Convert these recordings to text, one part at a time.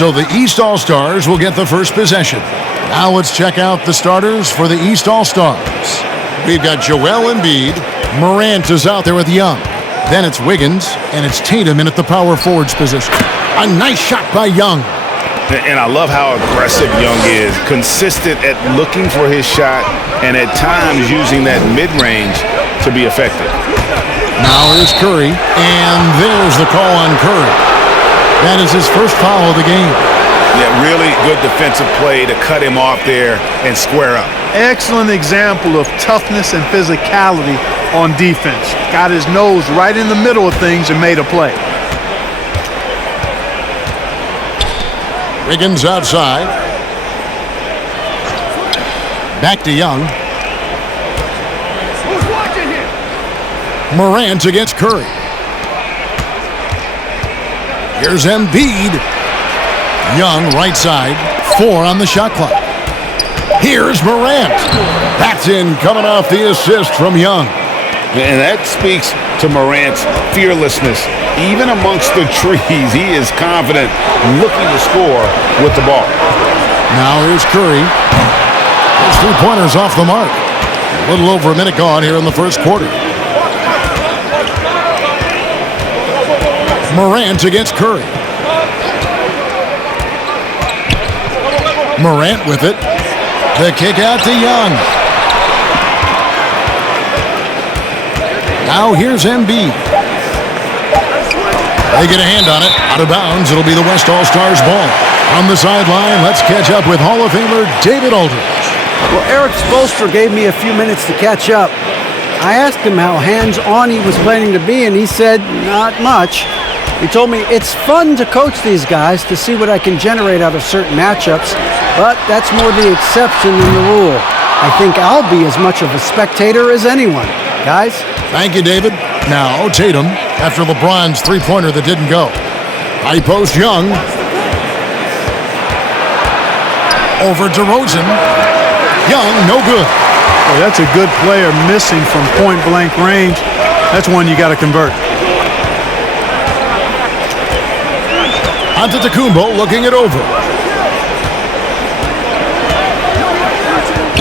So the East All-Stars will get the first possession. Now let's check out the starters for the East All-Stars. We've got Joel Embiid. Morant is out there with Young. Then it's Wiggins, and it's Tatum in at the power forwards position. A nice shot by Young. And I love how aggressive Young is, consistent at looking for his shot and at times using that mid-range to be effective. Now here's Curry, and there's the call on Curry. That is his first foul of the game. Yeah, really good defensive play to cut him off there and square up. Excellent example of toughness and physicality on defense. Got his nose right in the middle of things and made a play. Wiggins outside. Back to Young. Morant against Curry. Here's Embiid. Young right side. 4 on the shot clock. Here's Morant. That's in, coming off the assist from Young. And that speaks to Morant's fearlessness. Even amongst the trees, he is confident, looking to score with the ball. Now here's Curry. His three-pointers off the mark. A little over a minute gone here in the first quarter. Morant against Curry. Morant with it. The kick out to Young. Now here's Embiid. They get a hand on it. Out of bounds. It'll be the West All-Stars ball. On the sideline, let's catch up with Hall of Famer David Aldridge. Well, Eric Spoelstra gave me a few minutes to catch up. I asked him how hands-on he was planning to be, and he said, not much. He told me it's fun to coach these guys to see what I can generate out of certain matchups, but that's more the exception than the rule. I think I'll be as much of a spectator as anyone. Guys? Thank you, David. Now, Tatum, after LeBron's three-pointer that didn't go. High post Young. Over DeRozan. Young, no good. Well, that's a good player missing from point-blank range. That's one you got to convert. Antetokounmpo looking it over.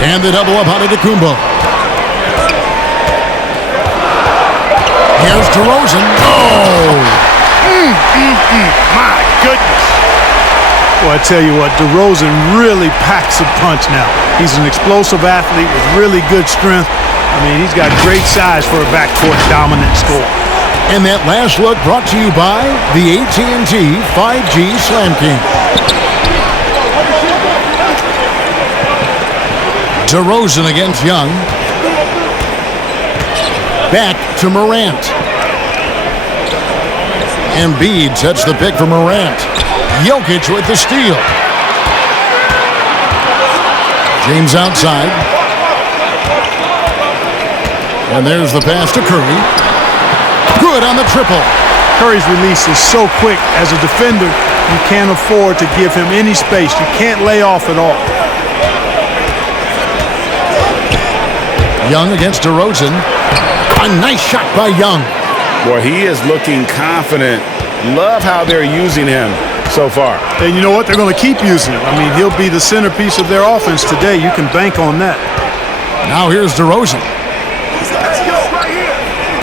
And the double up Antetokounmpo. Here's DeRozan. Oh! My goodness. Well, I tell you what, DeRozan really packs a punch now. He's an explosive athlete with really good strength. I mean, he's got great size for a backcourt dominant scorer. And that last look brought to you by the AT&T 5G Slam King. DeRozan against Young. Back to Morant. Embiid sets the pick for Morant. Jokic with the steal. James outside. And there's the pass to Curry. Good on the triple. Curry's release is so quick. As a defender, you can't afford to give him any space. You can't lay off at all. Young against DeRozan. A nice shot by Young. Boy, he is looking confident. Love how they're using him so far. And you know what? They're going to keep using him. I mean, he'll be the centerpiece of their offense today. You can bank on that. Now here's DeRozan.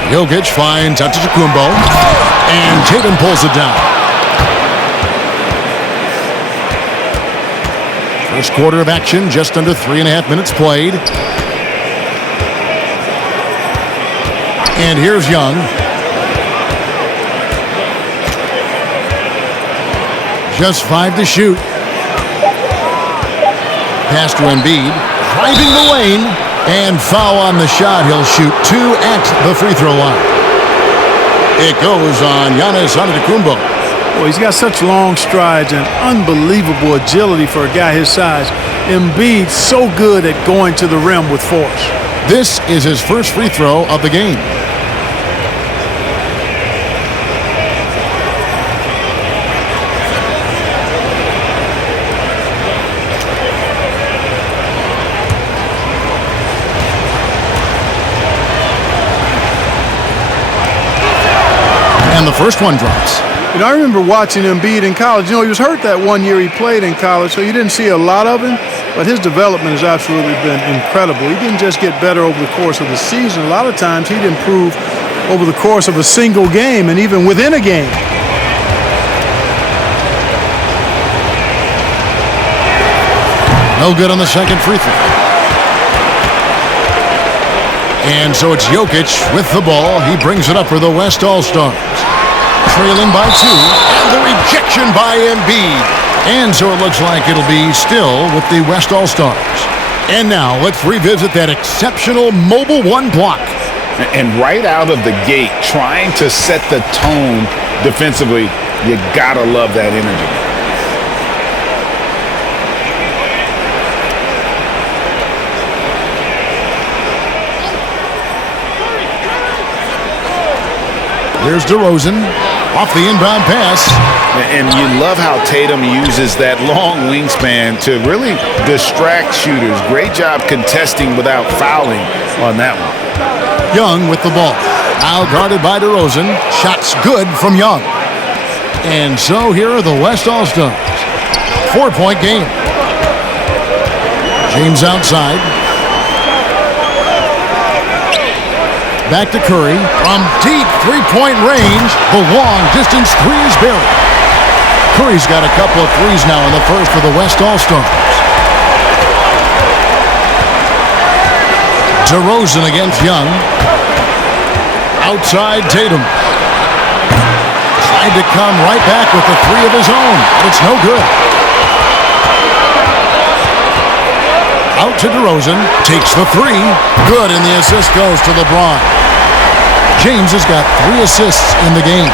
Jokic finds Antetokounmpo. And Tatum pulls it down. First quarter of action, just under 3.5 minutes played. And here's Young. Just 5 to shoot. Pass to Embiid. Driving the lane. And foul on the shot. He'll shoot 2 at the free throw line. It goes on Giannis Antetokounmpo. Well, he's got such long strides and unbelievable agility for a guy his size. Embiid so good at going to the rim with force. This is his first free throw of the game. And the first one drops. You know, I remember watching Embiid in college. You know, he was hurt that one year he played in college, so you didn't see a lot of him. But his development has absolutely been incredible. He didn't just get better over the course of the season. A lot of times he'd improve over the course of a single game and even within a game. No good on the second free throw. And so it's Jokic with the ball. He brings it up for the West All-Stars. Trailing by 2, and the rejection by Embiid. And so it looks like it'll be still with the West All-Stars. And now let's revisit that exceptional Mobile 1 block. And right out of the gate, trying to set the tone defensively, you gotta love that energy. There's DeRozan off the inbound pass. And you love how Tatum uses that long wingspan to really distract shooters. Great job contesting without fouling on that one. Young with the ball. Now guarded by DeRozan. Shots good from Young. And so here are the West All-Stars. 4-point game. James outside. Back to Curry from deep three-point range. The long-distance three is buried. Curry's got a couple of threes now in the first for the West All-Stars. DeRozan against Young. Outside Tatum. Tried to come right back with the three of his own, but it's no good. Out to DeRozan, takes the three. Good, and the assist goes to LeBron. James has got 3 assists in the game.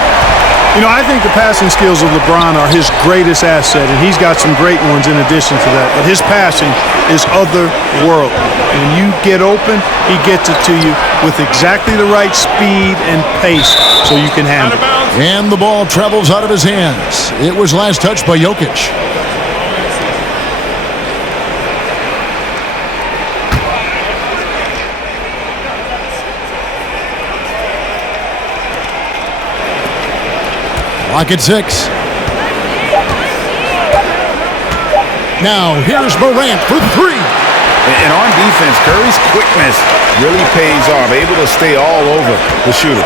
You know, I think the passing skills of LeBron are his greatest asset, and he's got some great ones in addition to that. But his passing is otherworldly. When you get open, he gets it to you with exactly the right speed and pace so you can handle it. And the ball travels out of his hands. It was last touched by Jokic. Clock at 6. Now here's Durant for 3. And on defense, Curry's quickness really pays off, able to stay all over the shooter.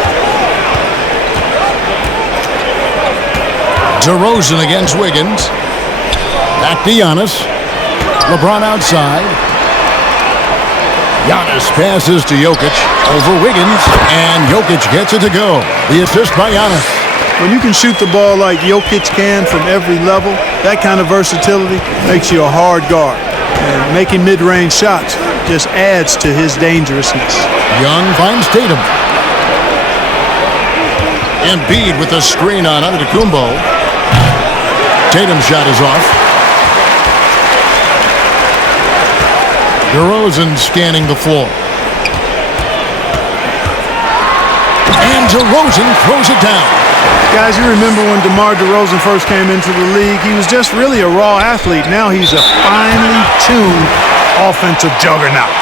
DeRozan against Wiggins. Back to Giannis. LeBron outside. Giannis passes to Jokic over Wiggins, and Jokic gets it to go. The assist by Giannis. When you can shoot the ball like Jokic can from every level, that kind of versatility makes you a hard guard. And making mid-range shots just adds to his dangerousness. Young finds Tatum. Embiid with a screen on Antetokounmpo. Tatum's shot is off. DeRozan scanning the floor. And DeRozan throws it down. Guys, you remember when DeMar DeRozan first came into the league, he was just really a raw athlete. Now he's a finely tuned offensive juggernaut.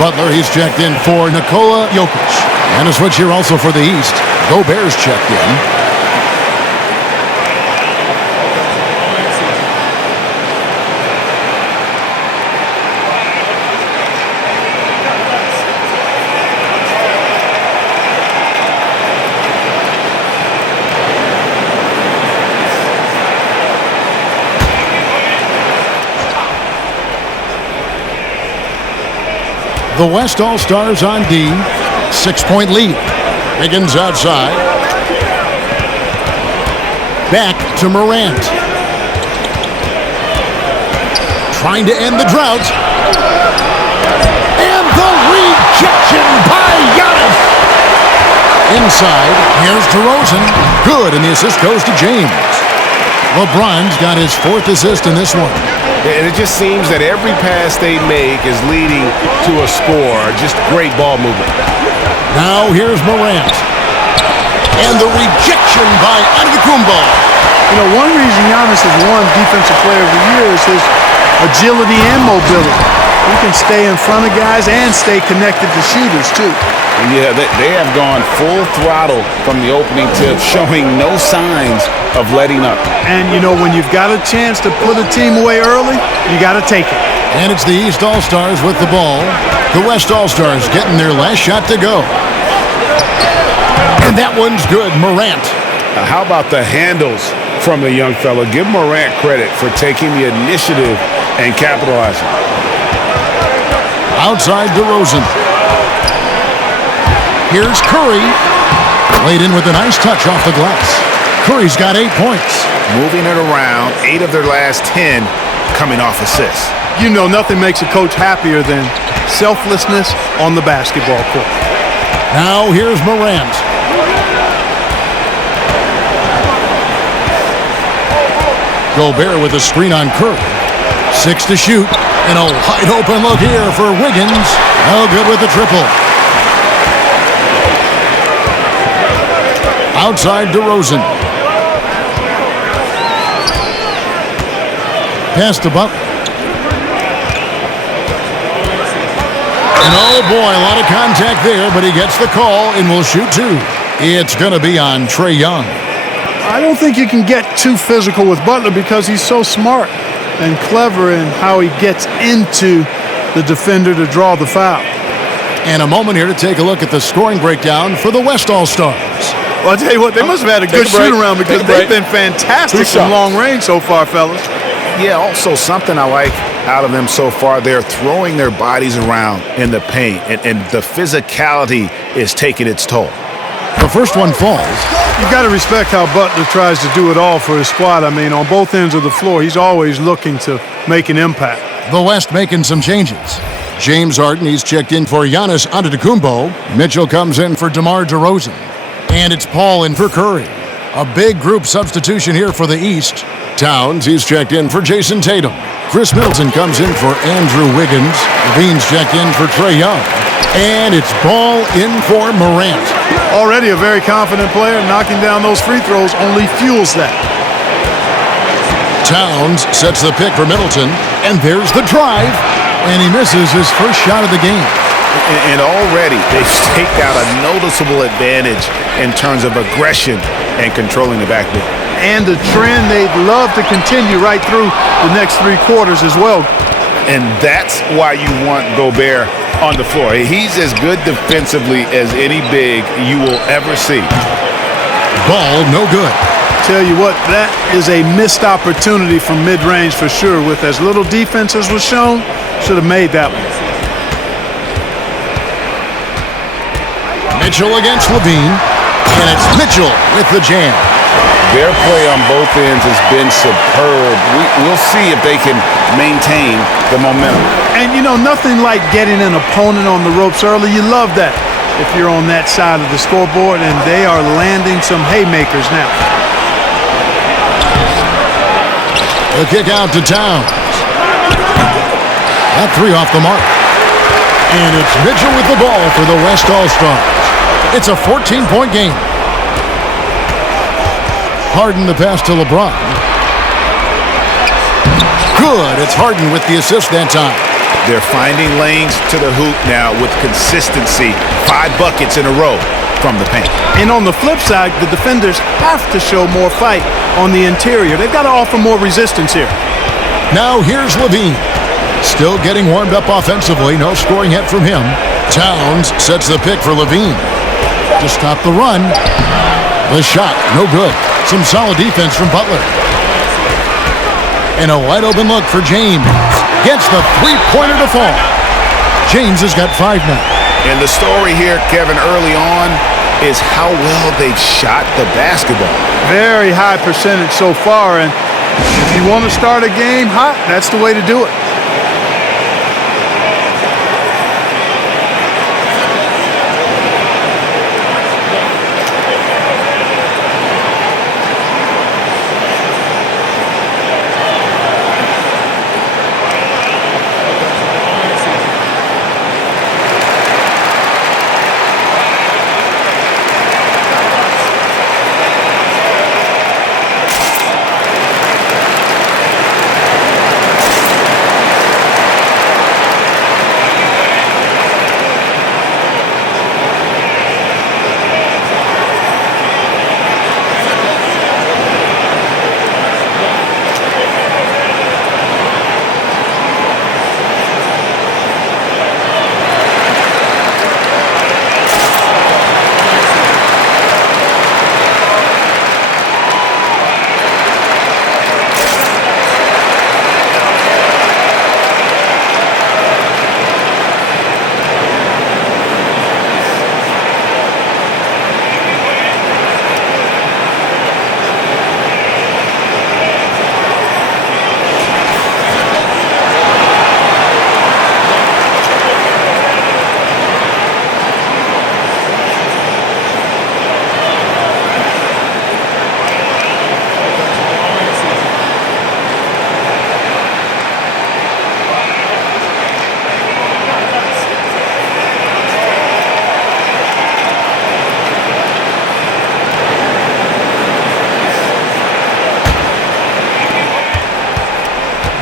Butler, he's checked in for Nikola Jokic. And a switch here also for the East. Gobert's checked in. The West All-Stars on D. 6-point lead. Wiggins outside. Back to Morant. Trying to end the drought. And the rejection by Giannis. Inside, here's DeRozan. Good, and the assist goes to James. LeBron's got his 4th assist in this one. And it just seems that every pass they make is leading to a score. Just great ball movement. Now here's Morant. And the rejection by Antetokounmpo. You know, one reason Giannis has won Defensive Player of the Year is his agility and mobility. He can stay in front of guys and stay connected to shooters, too. Yeah, they have gone full throttle from the opening tip, showing no signs of letting up. And, you know, when you've got a chance to put a team away early, you got to take it. And it's the East All-Stars with the ball. The West All-Stars getting their last shot to go. And that one's good, Morant. How about the handles from the young fella? Give Morant credit for taking the initiative and capitalizing. Outside DeRozan. Here's Curry. Laid in with a nice touch off the glass. Curry's got 8 points. Moving it around, 8 of their last 10 coming off assists. You know, nothing makes a coach happier than selflessness on the basketball court. Now here's Morant. Gobert with a screen on Curry. 6 to shoot. And a wide open look here for Wiggins. No good with the triple. Outside DeRozan. Pass to Butler. And oh boy, a lot of contact there, but he gets the call and will shoot 2. It's going to be on Trae Young. I don't think you can get too physical with Butler because he's so smart and clever in how he gets into the defender to draw the foul. And a moment here to take a look at the scoring breakdown for the West All-Stars. Well, I'll tell you what, they must have had a good shoot-around because they've been fantastic from long range so far, fellas. Yeah, also something I like out of them so far, they're throwing their bodies around in the paint, and the physicality is taking its toll. The first one falls. You've got to respect how Butler tries to do it all for his squad. I mean, on both ends of the floor, he's always looking to make an impact. The West making some changes. James Harden, he's checked in for Giannis Antetokounmpo. Mitchell comes in for DeMar DeRozan. And it's Paul in for Curry. A big group substitution here for the East. Towns, he's checked in for Jason Tatum. Chris Middleton comes in for Andrew Wiggins. Levine's checked in for Trae Young. And it's Ball in for Morant. Already a very confident player. Knocking down those free throws only fuels that. Towns sets the pick for Middleton. And there's the drive. And he misses his first shot of the game. And already they've staked out a noticeable advantage in terms of aggression and controlling the backboard. And a trend they'd love to continue right through the next 3 quarters as well. And that's why you want Gobert on the floor. He's as good defensively as any big you will ever see. Ball, no good. Tell you what, that is a missed opportunity from mid-range for sure. With as little defense as was shown, should have made that one. Mitchell against Levine. And it's Mitchell with the jam. Their play on both ends has been superb. We'll see if they can maintain the momentum. And, you know, nothing like getting an opponent on the ropes early. You love that if you're on that side of the scoreboard, and they are landing some haymakers now. The kick out to Towns. That 3 off the mark. And it's Mitchell with the ball for the West All-Stars. It's a 14-point game. Harden the pass to LeBron. Good. It's Harden with the assist that time. They're finding lanes to the hoop now with consistency. 5 buckets in a row from the paint. And on the flip side, the defenders have to show more fight on the interior. They've got to offer more resistance here. Now here's Levine. Still getting warmed up offensively. No scoring yet from him. Towns sets the pick for Levine to stop the run. The shot, no good. Some solid defense from Butler. And a wide open look for James. Gets the three-pointer to fall. James has got 5 now. And the story here, Kevin, early on is how well they've shot the basketball. Very high percentage so far, and if you want to start a game hot, that's the way to do it.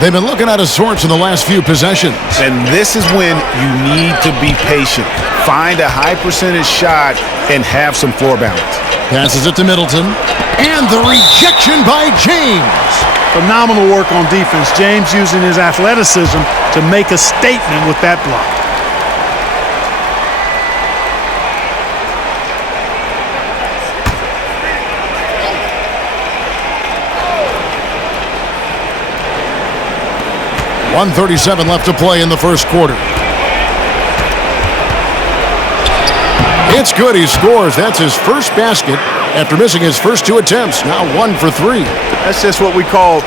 They've been looking out of sorts in the last few possessions. And this is when you need to be patient. Find a high percentage shot and have some floor balance. Passes it to Middleton. And the rejection by James. Phenomenal work on defense. James using his athleticism to make a statement with that block. .137 left to play in the first quarter. It's good. He scores. That's his first basket after missing his first 2 attempts. Now 1 for 3. That's just what we call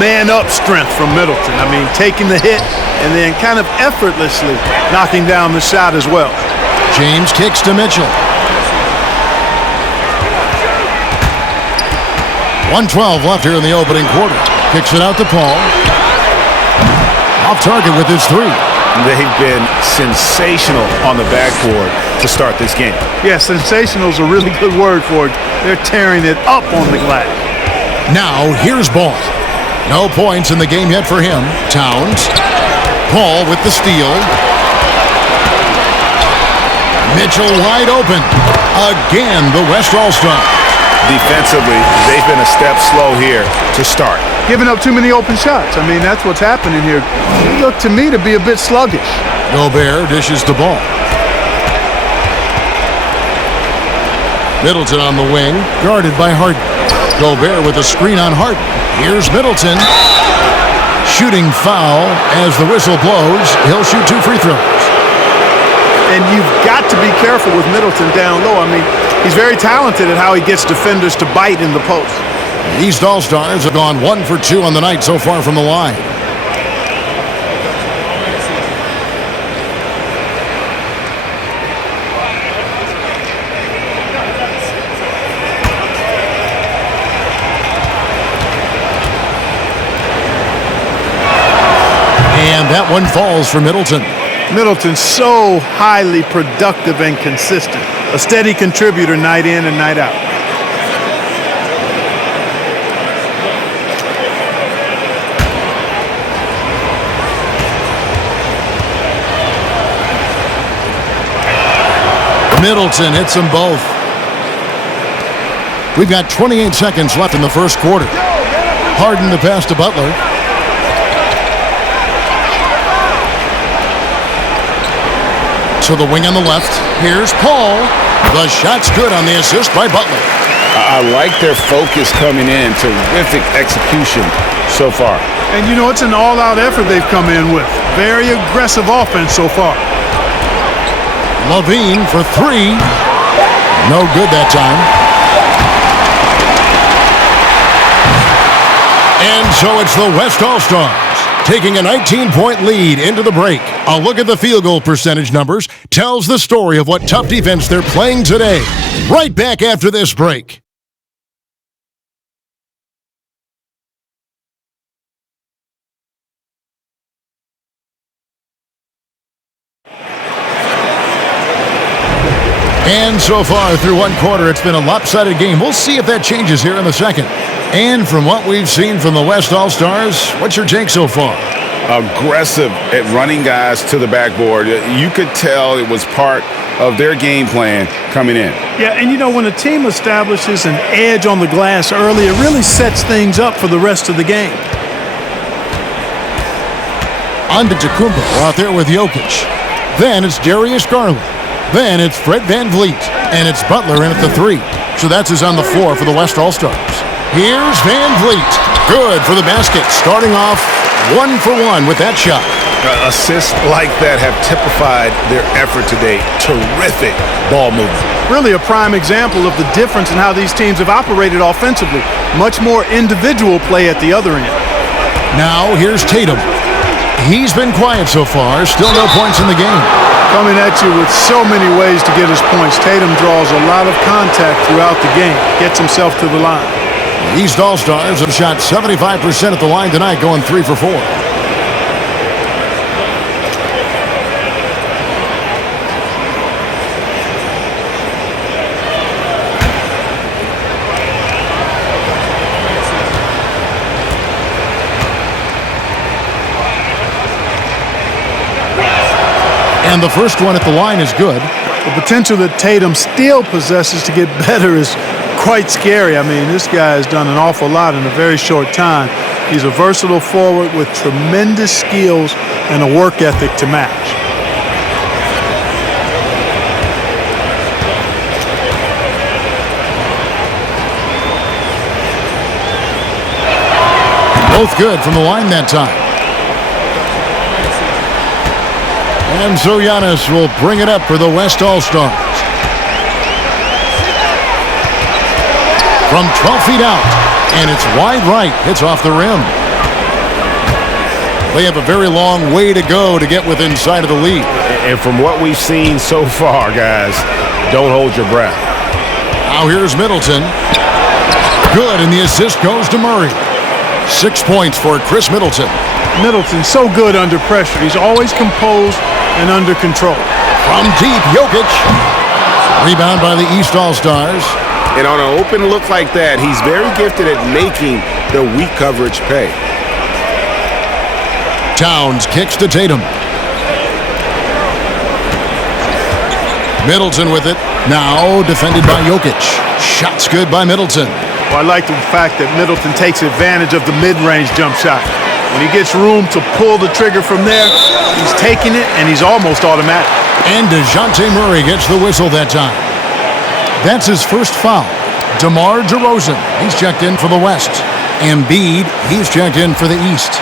man-up strength from Middleton. I mean, taking the hit and then kind of effortlessly knocking down the shot as well. James kicks to Mitchell. 1:12 left here in the opening quarter. Kicks it out to Paul. Off target with his 3. They've been sensational on the backboard to start this game. Yeah, sensational is a really good word for it. They're tearing it up on the glass. Now here's Ball. No points in the game yet for him. Towns. Paul with the steal. Mitchell wide open. Again, the West All-Star. Defensively, they've been a step slow here to start. Giving up too many open shots. I mean, that's what's happening here. They look to me to be a bit sluggish. Gobert dishes the ball. Middleton on the wing, guarded by Harden. Gobert with a screen on Harden. Here's Middleton. Shooting foul as the whistle blows. He'll shoot 2 free throws. And you've got to be careful with Middleton down low. I mean, he's very talented at how he gets defenders to bite in the post. The East All-Stars have gone 1 for 2 on the night so far from the line. And that one falls for Middleton. Middleton's so highly productive and consistent. A steady contributor night in and night out. Middleton hits them both. We've got 28 seconds left in the first quarter. Harden to pass to Butler. To the wing on the left. Here's Paul. The shot's good on the assist by Butler. I like their focus coming in. Terrific execution so far. And, you know, it's an all-out effort they've come in with. Very aggressive offense so far. Levine for three. No good that time. And so it's the West All-Stars taking a 19-point lead into the break. A look at the field goal percentage numbers tells the story of what tough defense they're playing today. Right back after this break. And so far through one quarter, it's been a lopsided game. We'll see if that changes here in the second. And from what we've seen from the West All-Stars, what's your take so far? Aggressive at running guys to the backboard. You could tell it was part of their game plan coming in. Yeah, and you know, when a team establishes an edge on the glass early, it really sets things up for the rest of the game. Antetokounmpo out there with Jokic. Then it's Darius Garland. Then it's Fred VanVleet. And it's Butler in at the three. So that's his on the floor for the West All-Stars. Here's VanVleet. Good for the basket. Starting off 1 for 1 with that shot. Assists like that have typified their effort today. Terrific ball movement. Really a prime example of the difference in how these teams have operated offensively. Much more individual play at the other end. Now here's Tatum. He's been quiet so far. Still no points in the game. Coming at you with so many ways to get his points. Tatum draws a lot of contact throughout the game. Gets himself to the line. The East All-Stars have shot 75% at the line tonight, going 3 for 4. And the first one at the line is good. The potential that Tatum still possesses to get better is quite scary. I mean, this guy has done an awful lot in a very short time. He's a versatile forward with tremendous skills and a work ethic to match. Both good from the line that time. And so Giannis will bring it up for the West All-Stars. From 12 feet out, and it's wide right. Hits off the rim. They have a very long way to go to get within sight of the lead. And from what we've seen so far, guys, don't hold your breath. Now here's Middleton. Good, and the assist goes to Murray. 6 points for Chris Middleton. Middleton's so good under pressure. He's always composed and under control. From deep, Jokic. Rebound by the East All-Stars. And on an open look like that, he's very gifted at making the weak coverage pay. Towns kicks to Tatum. Middleton with it. Now defended by Jokic. Shots good by Middleton. Well, I like the fact that Middleton takes advantage of the mid-range jump shot. When he gets room to pull the trigger from there, he's taking it, and he's almost automatic. And DeJounte Murray gets the whistle that time. That's his first foul. DeMar DeRozan, he's checked in for the West. Embiid, he's checked in for the East.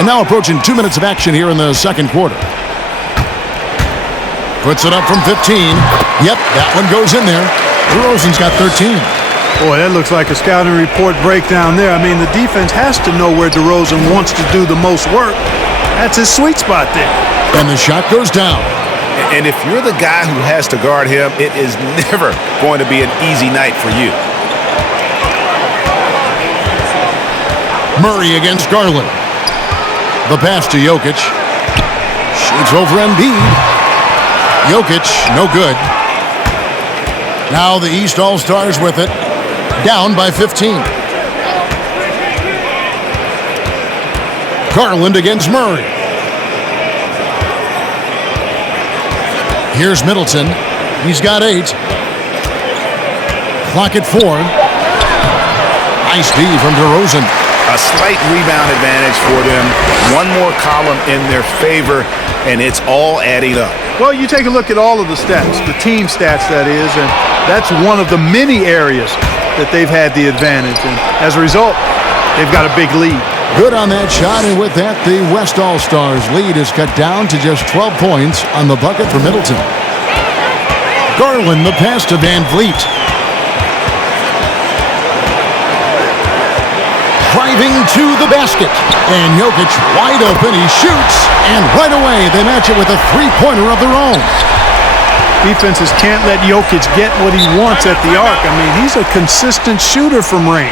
And now approaching 2 minutes of action here in the second quarter. Puts it up from 15. Yep, that one goes in there. DeRozan's got 13. Boy, that looks like a scouting report breakdown there. I mean, the defense has to know where DeRozan wants to do the most work. That's his sweet spot there. And the shot goes down. And if you're the guy who has to guard him, it is never going to be an easy night for you. Murray against Garland. The pass to Jokic. Shoots over Embiid. Jokic, no good. Now the East All-Stars with it. Down by 15. Garland against Murray. Here's Middleton. He's got 8. Clock at 4. Nice D from DeRozan. A slight rebound advantage for them. One more column in their favor, and it's all adding up. Well, you take a look at all of the stats, the team stats, that is, and that's one of the many areas that they've had the advantage. And as a result, they've got a big lead. Good on that shot, and with that, the West All-Stars lead is cut down to just 12 points on the bucket for Middleton. Garland, the pass to Van Vliet. Driving to the basket, and Jokic wide open. He shoots, and right away they match it with a three-pointer of their own. Defenses can't let Jokic get what he wants at the arc. I mean, he's a consistent shooter from range.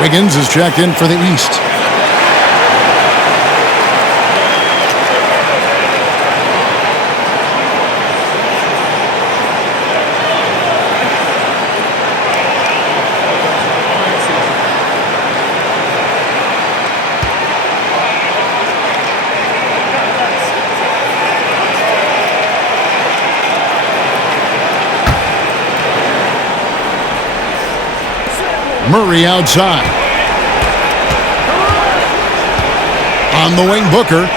Wiggins is checked in for the East. Murray outside. On the wing, Booker.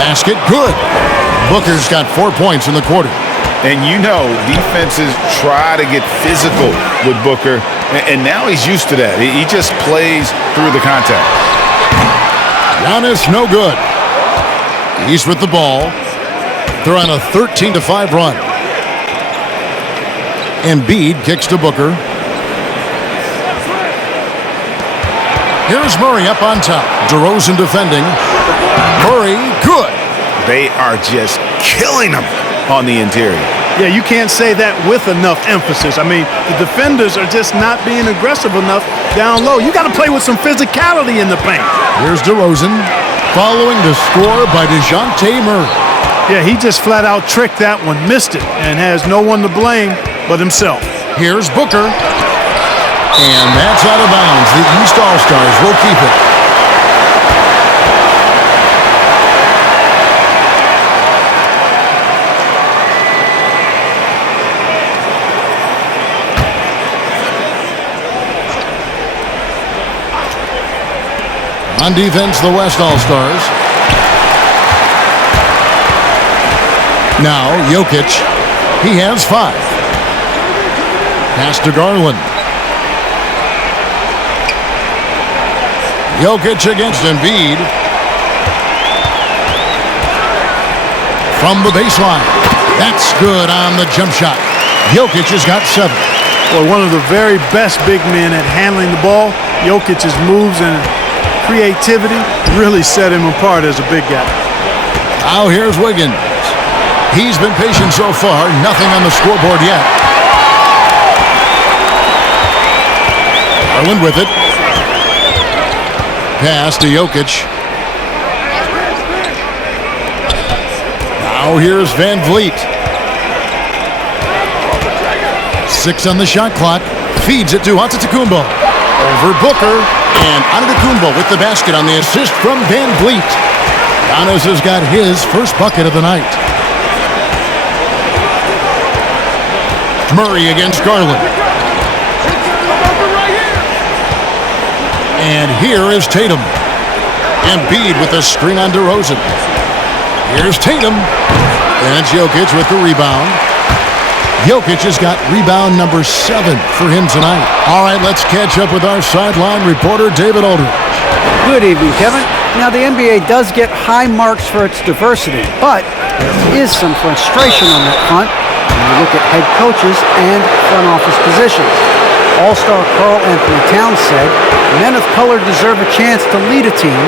Basket, good. Booker's got 4 points in the quarter. And you know, defenses try to get physical with Booker, and now he's used to that. He just plays through the contact. Giannis, no good. East with the ball. They're on a 13-5 run. Embiid kicks to Booker. Here's Murray up on top. DeRozan defending. Murray, good. They are just killing them on the interior. Yeah, you can't say that with enough emphasis. I mean, the defenders are just not being aggressive enough down low. You got to play with some physicality in the paint. Here's DeRozan following the score by DeJounte Murray. Yeah, he just flat out tricked that one, missed it, and has no one to blame but himself. Here's Booker. And that's out of bounds. The East All-Stars will keep it. On defense, the West All-Stars. Now, Jokic. He has 5. Pass to Garland. Jokic against Embiid. From the baseline. That's good on the jump shot. Jokic has got 7. Well, one of the very best big men at handling the ball. Jokic's moves and creativity really set him apart as a big guy. Now here's Wiggins. He's been patient so far. Nothing on the scoreboard yet. Garland with it. Pass to Jokic. Now here's Van Vliet. 6 on the shot clock. Feeds it to Antetokounmpo. Over Booker. And Antetokounmpo with the basket on the assist from Van Vliet. Giannis has got his first bucket of the night. Murray against Garland. And here is Tatum. Embiid with a screen on DeRozan. Here's Tatum. And it's Jokic with the rebound. Jokic has got rebound number 7 for him tonight. All right, let's catch up with our sideline reporter, David Aldridge. Good evening, Kevin. Now, the NBA does get high marks for its diversity, but there is some frustration on that front when you look at head coaches and front office positions. All-star Karl Anthony Towns said, men of color deserve a chance to lead a team,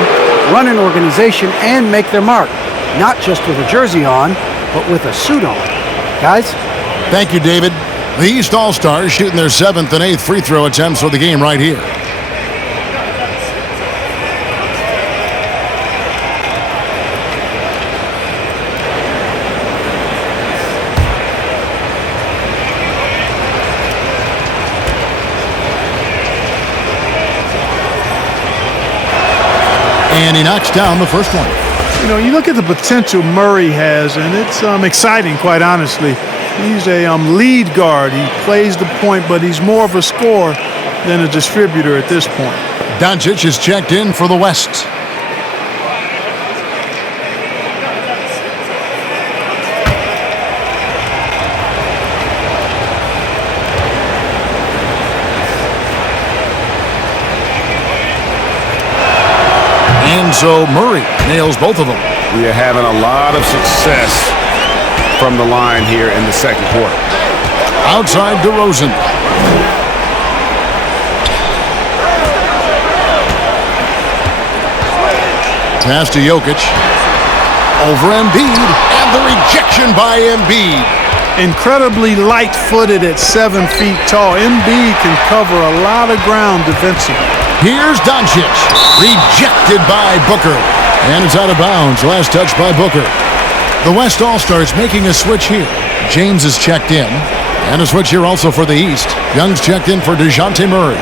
run an organization, and make their mark. Not just with a jersey on, but with a suit on. Guys? Thank you, David. The East All-Stars shooting their 7th and 8th free throw attempts for the game right here. And he knocks down the first one. You know, you look at the potential Murray has, and it's exciting, quite honestly. He's a lead guard. He plays the point, but he's more of a scorer than a distributor at this point. Doncic is checked in for the West. And so Murray nails both of them. We are having a lot of success from the line here in the second quarter. Outside DeRozan. Pass to Jokic. Over Embiid. And the rejection by Embiid. Incredibly light-footed at 7 feet tall. Embiid can cover a lot of ground defensively. Here's Doncic. Rejected by Booker. And it's out of bounds. Last touch by Booker. The West All-Stars making a switch here. James is checked in. And a switch here also for the East. Young's checked in for DeJounte Murray.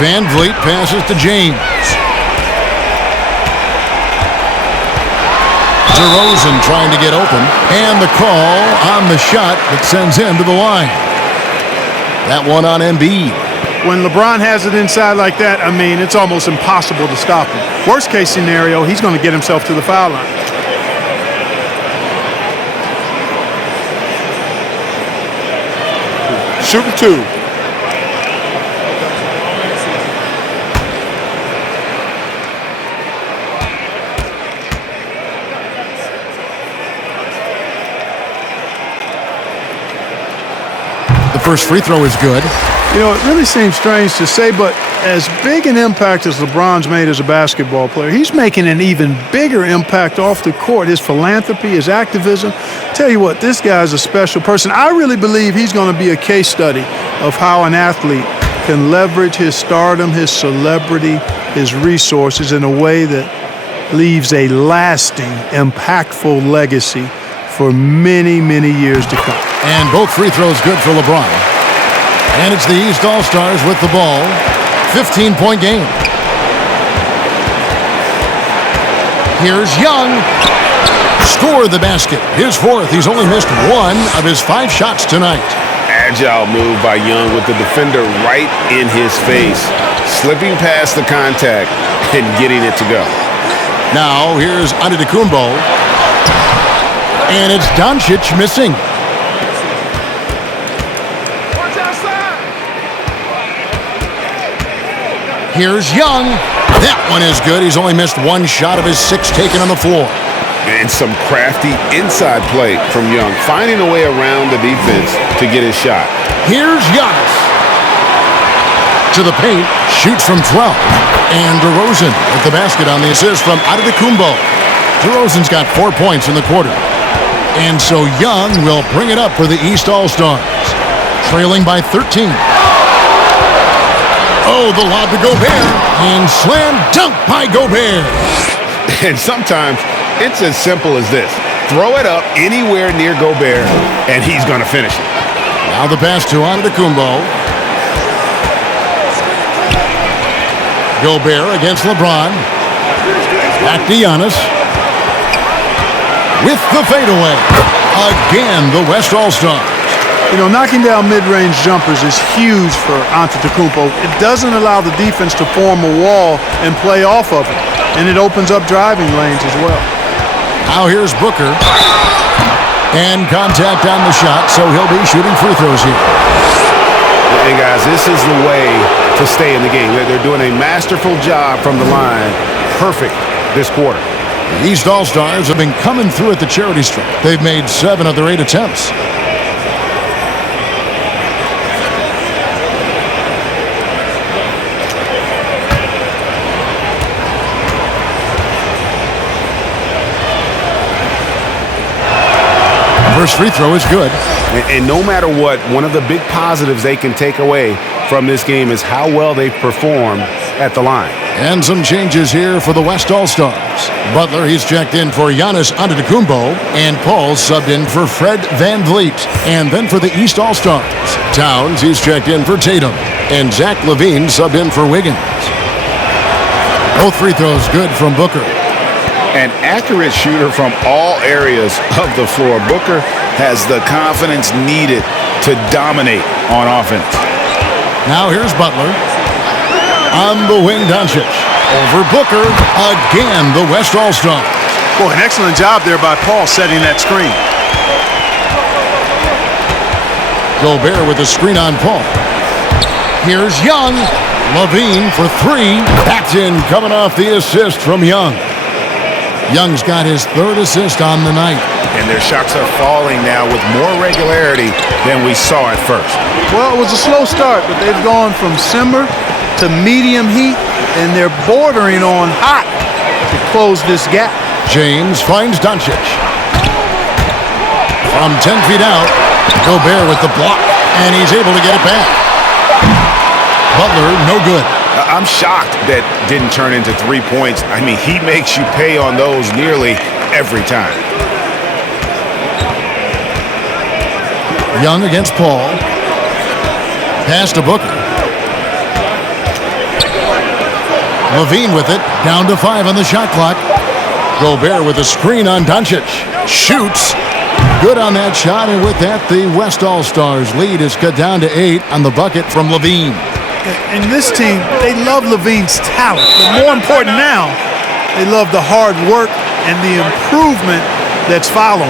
Van Vliet passes to James. DeRozan trying to get open. And the call on the shot that sends him to the line. That one on Embiid. When LeBron has it inside like that, I mean, it's almost impossible to stop him. Worst case scenario, he's going to get himself to the foul line. Shooting 2. First free throw is good. You know, it really seems strange to say, but as big an impact as LeBron's made as a basketball player, he's making an even bigger impact off the court. His philanthropy, his activism. Tell you what, this guy's a special person. I really believe he's going to be a case study of how an athlete can leverage his stardom, his celebrity, his resources in a way that leaves a lasting, impactful legacy for many, many years to come. And both free throws good for LeBron. And it's the East All-Stars with the ball. 15-point game. Here's Young. Scored the basket. His 4th. He's only missed 1 of his 5 shots tonight. Agile move by Young with the defender right in his face. Slipping past the contact and getting it to go. Now here's Antetokounmpo. And it's Doncic missing. Here's Young. That one is good. He's only missed 1 shot of his 6 taken on the floor. And some crafty inside play from Young, finding a way around the defense to get his shot. Here's Giannis. To the paint, shoots from 12. And DeRozan with the basket on the assist from Antetokounmpo. DeRozan's got 4 points in the quarter. And so Young will bring it up for the East All-Stars. trailing by 13. Oh, the lob to Gobert, and slam dunk by Gobert. And sometimes it's as simple as this. Throw it up anywhere near Gobert, and he's going to finish it. Now the pass to Antetokounmpo. Gobert against LeBron. Back to Giannis. With the fadeaway. Again, the West All-Stars. You know, knocking down mid-range jumpers is huge for Antetokounmpo. It doesn't allow the defense to form a wall and play off of it. And it opens up driving lanes as well. Now here's Booker. And contact on the shot, so he'll be shooting free throws here. And guys, this is the way to stay in the game. They're doing a masterful job from the line. Perfect this quarter. The East All-Stars have been coming through at the charity stripe. They've made 7 of their 8 attempts. First free throw is good. And no matter what, one of the big positives they can take away from this game is how well they've performed at the line. And some changes here for the West All-Stars. Butler, he's checked in for Giannis Antetokounmpo, and Paul subbed in for Fred VanVleet. And then for the East All-Stars, Towns, he's checked in for Tatum, and Zach LaVine subbed in for Wiggins. Both free throws good from Booker. An accurate shooter from all areas of the floor. Booker has the confidence needed to dominate on offense. Now here's Butler. On the wing, Doncic. Over Booker. Again, the West All-Stars. Boy, an excellent job there by Paul setting that screen. Gobert with a screen on Paul. Here's Young. LaVine for 3. That's in, coming off the assist from Young. Young's got his 3rd assist on the night. And their shots are falling now with more regularity than we saw at first. Well, it was a slow start, but they've gone from simmer to medium heat, and they're bordering on hot to close this gap. James finds Doncic. From 10 feet out, Gobert with the block, and he's able to get it back. Butler, no good. I'm shocked that didn't turn into 3 points. I mean, he makes you pay on those nearly every time. Young against Paul. Pass to Booker. LaVine with it. Down to 5 on the shot clock. Gobert with a screen on Doncic. Shoots. Good on that shot, and with that, the West All-Stars lead is cut down to 8 on the bucket from LaVine. And this team, they love LaVine's talent. But more important now, they love the hard work and the improvement that's following.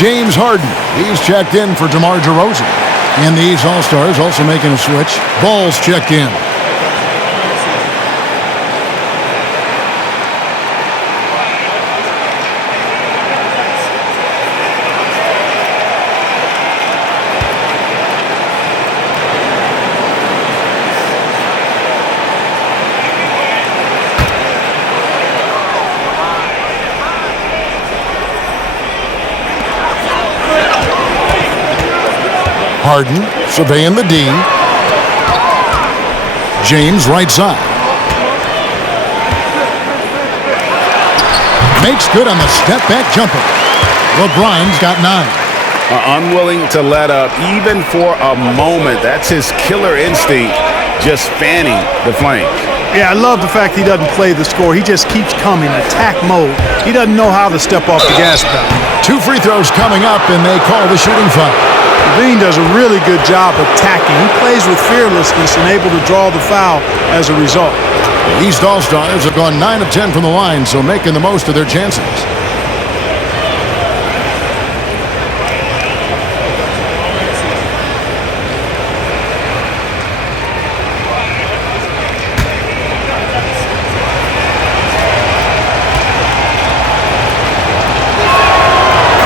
James Harden, he's checked in for DeMar DeRozan. And these All-Stars also making a switch. Ball's checked in. Harden surveying the D. James right side. Makes good on the step-back jumper. LeBron's got 9. Unwilling to let up even for a moment. That's his killer instinct, just fanning the flames. Yeah, I love the fact he doesn't play the score. He just keeps coming, attack mode. He doesn't know how to step off the gas pedal. 2 free throws coming up, and they call the shooting foul. LeBron does a really good job attacking. He plays with fearlessness and able to draw the foul as a result. The East All-Stars have gone 9 of 10 from the line, so making the most of their chances.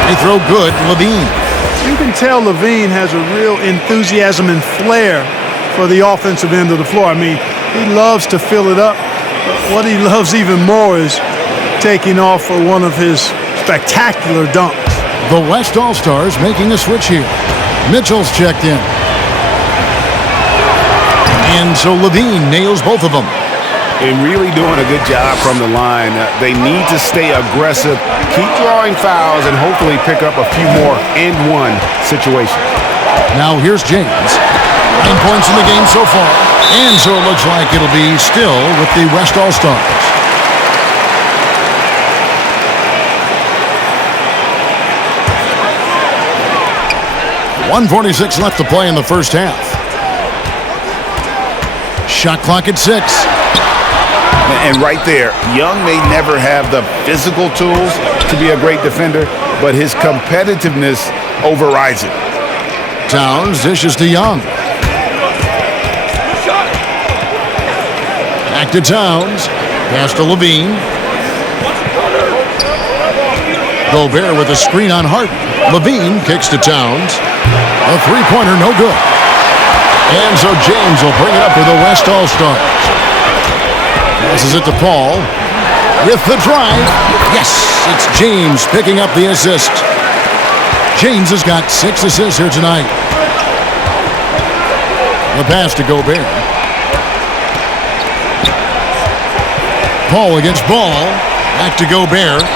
They throw good, Levine. You can tell Levine has a real enthusiasm and flair for the offensive end of the floor. I mean, he loves to fill it up. But what he loves even more is taking off for one of his spectacular dunks. The West All-Stars making a switch here. Mitchell's checked in. And so Levine nails both of them. And really doing a good job from the line. They need to stay aggressive, keep drawing fouls, and hopefully pick up a few more and-one situations. Now here's James. 9 points in the game so far. And so it looks like it'll be still with the West All-Stars. .146 left to play in the first half. Shot clock at 6. And right there, Young may never have the physical tools to be a great defender, but his competitiveness overrides it. Towns dishes to Young. Back to Towns. Pass to Levine. Gobert with a screen on Harden. Levine kicks to Towns. A three-pointer, no good. And so James will bring it up for the West All-Stars. Passes it to Paul with the drive. Yes, it's James picking up the assist. James has got 6 assists here tonight. The pass to Gobert. Paul against Ball. Back to Gobert.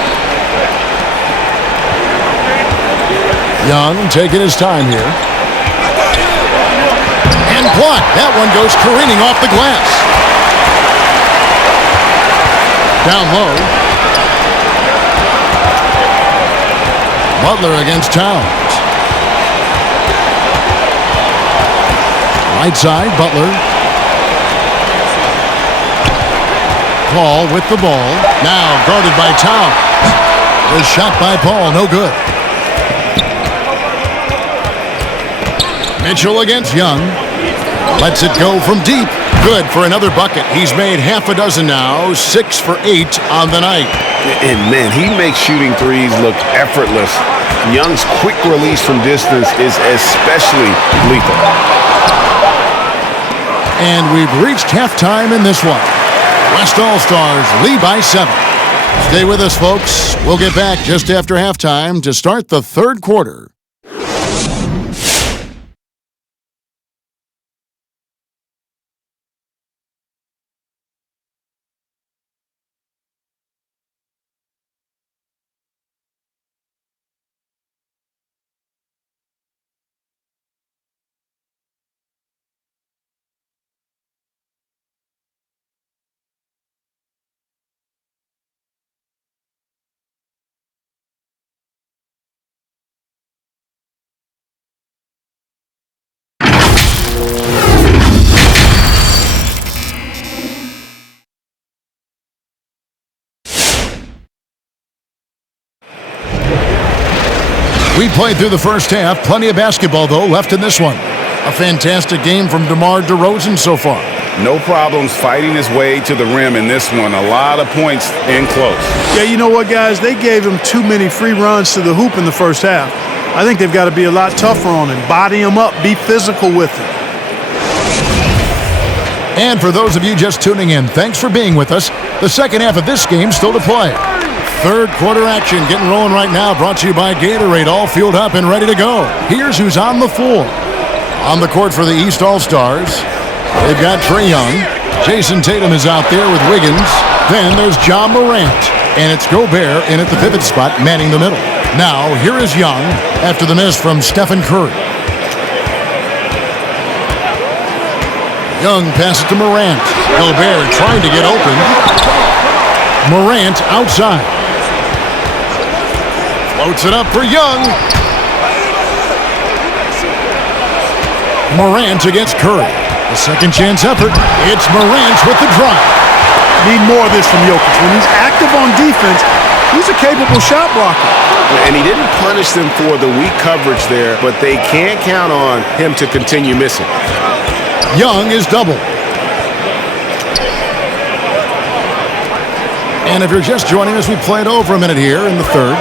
Young taking his time here. And blocked. That one goes careening off the glass. Down low. Butler against Towns. Right side, Butler. Paul with the ball. Now guarded by Towns. The shot by Paul, no good. Mitchell against Young. Lets it go from deep. Good for another bucket. He's made half a dozen now. 6 for 8 on the night. And, man, he makes shooting threes look effortless. Young's quick release from distance is especially lethal. And we've reached halftime in this one. West All-Stars lead by 7. Stay with us, folks. We'll get back just after halftime to start the third quarter. We played through the first half. Plenty of basketball, though, left in this one. A fantastic game from DeMar DeRozan so far. No problems fighting his way to the rim in this one. A lot of points in close. Yeah, you know what, guys? They gave him too many free runs to the hoop in the first half. I think they've got to be a lot tougher on him. Body him up. Be physical with him. And for those of you just tuning in, thanks for being with us. The second half of this game still to play. Third quarter action getting rolling right now, brought to you by Gatorade, all fueled up and ready to go. Here's who's on the floor. On the court for the East All-Stars, they've got Trae Young. Jason Tatum is out there with Wiggins. Then there's John Morant. And it's Gobert in at the pivot spot, manning the middle. Now, here is Young after the miss from Stephen Curry. Young passes to Morant. Gobert trying to get open. Morant outside. Floats it up for Young. Morant against Curry. A second chance effort. It's Morant with the drive. Need more of this from Jokic. When he's active on defense, he's a capable shot blocker. And he didn't punish them for the weak coverage there, but they can't count on him to continue missing. Young is doubled. And if you're just joining us, we played over a minute here in the third.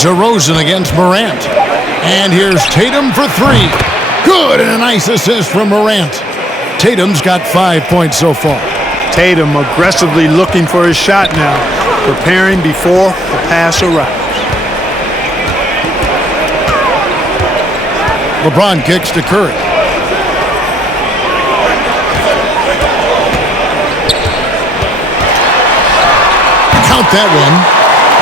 DeRozan against Morant. And here's Tatum for three. Good, and a nice assist from Morant. Tatum's got 5 points so far. Tatum aggressively looking for his shot now, preparing before the pass arrives. LeBron kicks to Curry. Count that one.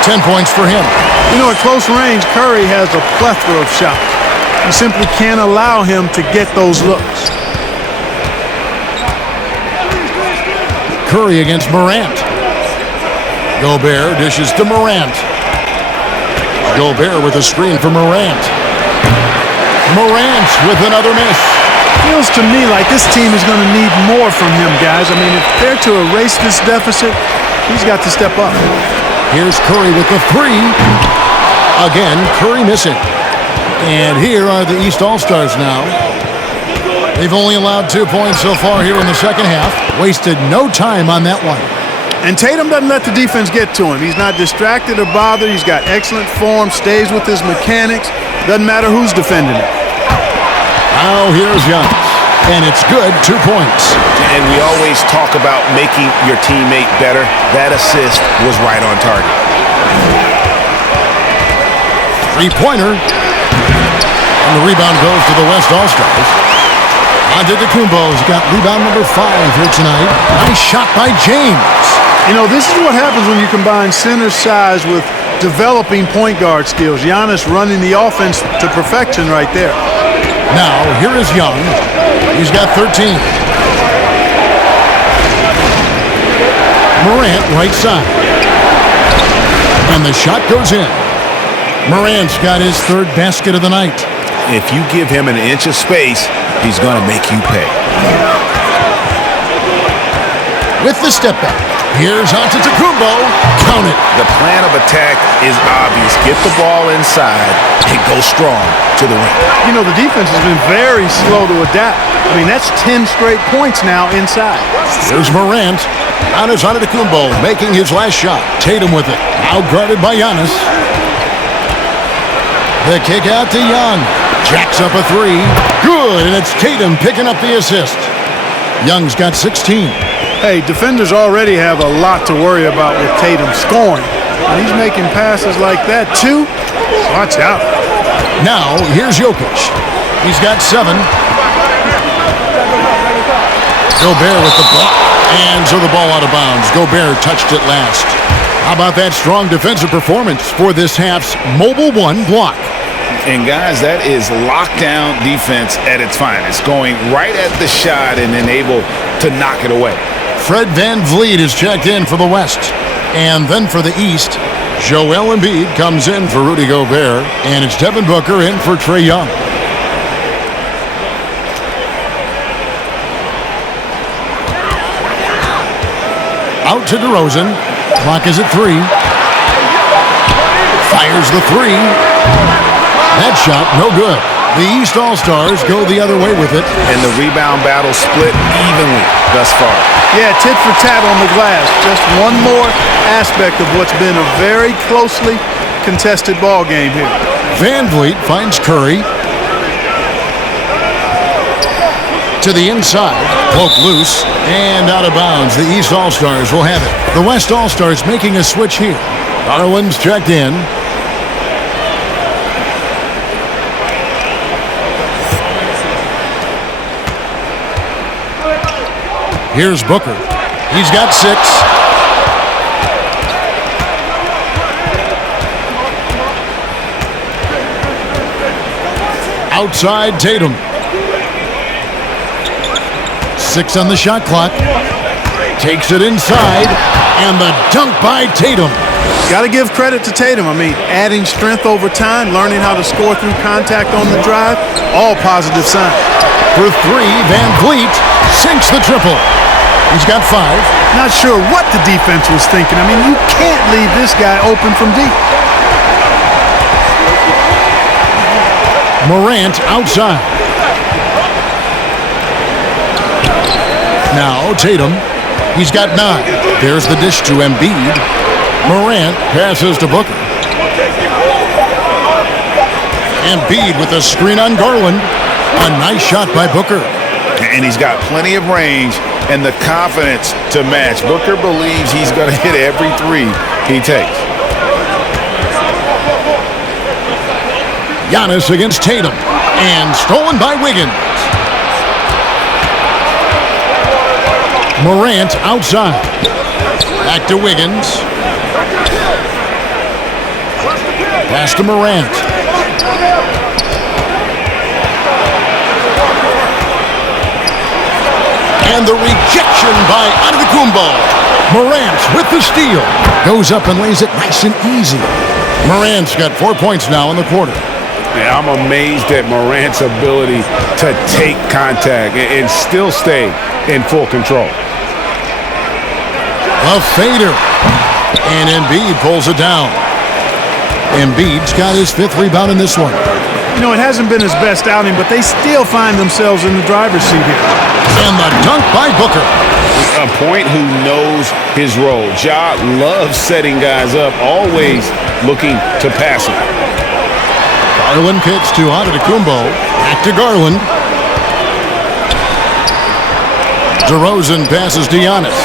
10 points for him. You know, at close range, Curry has a plethora of shots. You simply can't allow him to get those looks. Curry against Morant. Gobert dishes to Morant. Gobert with a screen for Morant. Morant with another miss. Feels to me like this team is going to need more from him, guys. I mean, if they're to erase this deficit, he's got to step up. Here's Curry with the three. Again, Curry missing. And here are the East All-Stars now. They've only allowed 2 points so far here in the second half. Wasted no time on that one. And Tatum doesn't let the defense get to him. He's not distracted or bothered. He's got excellent form, stays with his mechanics. Doesn't matter who's defending him. Now here's Young. And it's good, 2 points. And we always talk about making your teammate better. That assist was right on target. Three-pointer. And the rebound goes to the West All-Stars. Antetokounmpo's got rebound number 5 here tonight. Nice shot by James. You know, this is what happens when you combine center size with developing point guard skills. Giannis running the offense to perfection right there. Now, here is Young. He's got 13. Morant, right side. And the shot goes in. Morant's got his third basket of the night. If you give him an inch of space, he's going to make you pay. With the step back, here's Antetokounmpo. Count it. The plan of attack is obvious. Get the ball inside and go strong to the rim. You know, the defense has been very slow to adapt. I mean, that's 10 straight points now inside. Here's Morant. Out is Antetokounmpo making his last shot. Tatum with it. Now guarded by Giannis. The kick out to Young. Jacks up a three. Good, and it's Tatum picking up the assist. Young's got 16. Hey, defenders already have a lot to worry about with Tatum scoring. And he's making passes like that, too. Watch out. Now, here's Jokic. He's got 7. Gobert with the block. And so the ball out of bounds. Gobert touched it last. How about that strong defensive performance for this half's Mobile 1 block? And guys, that is lockdown defense at its finest. Going right at the shot and then able to knock it away. Fred VanVleet is checked in for the West. And then for the East, Joel Embiid comes in for Rudy Gobert. And it's Devin Booker in for Trae Young. Out to DeRozan. Clock is at 3. Fires the 3. That shot, no good. The East All-Stars go the other way with it. And the rebound battle split evenly thus far. Yeah, tit for tat on the glass. Just one more aspect of what's been a very closely contested ball game here. VanVleet finds Curry. To the inside. Poke loose. And out of bounds. The East All-Stars will have it. The West All-Stars making a switch here. Garland's checked in. Here's Booker. He's got 6. Outside Tatum. 6 on the shot clock. Takes it inside. And the dunk by Tatum. Got to give credit to Tatum. I mean, adding strength over time, learning how to score through contact on the drive, all positive signs. For 3, Van Vliet sinks the triple. He's got 5. Not sure what the defense was thinking. I mean, you can't leave this guy open from deep. Morant outside. Now Tatum. He's got 9. There's the dish to Embiid. Morant passes to Booker. Embiid with a screen on Garland. A nice shot by Booker. And he's got plenty of range and the confidence to match. Booker believes he's going to hit every 3 he takes. Giannis against Tatum. And stolen by Wiggins. Morant outside. Back to Wiggins. Pass to Morant. And the rejection by Antetokounmpo. Morant with the steal. Goes up and lays it nice and easy. Morant's got 4 points now in the quarter. Yeah, I'm amazed at Morant's ability to take contact and still stay in full control. A fader. And Embiid pulls it down. Embiid's got his 5th rebound in this one. You know, it hasn't been his best outing, but they still find themselves in the driver's seat here. And the dunk by Booker. A point who knows his role. Ja loves setting guys up, always looking to pass him. Garland kicks to Antetokounmpo. Back to Garland. DeRozan passes to Giannis.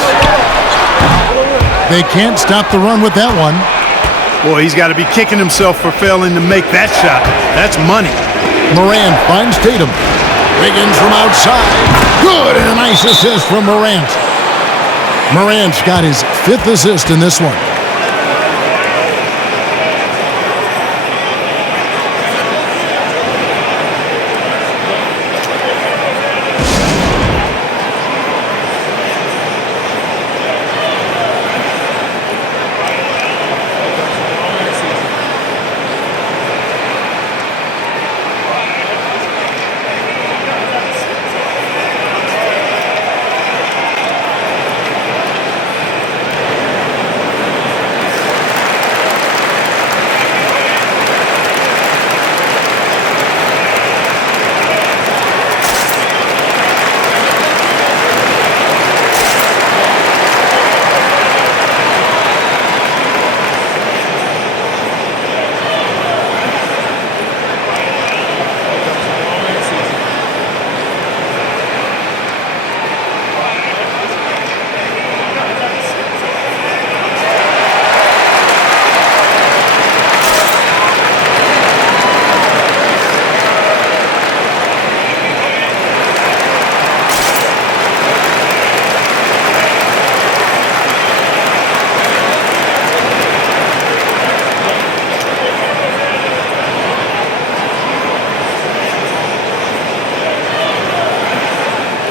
They can't stop the run with that one. Boy, he's got to be kicking himself for failing to make that shot. That's money. Morant finds Tatum. Wiggins from outside. Good, and a nice assist from Morant. Morant's got his 5th assist in this one.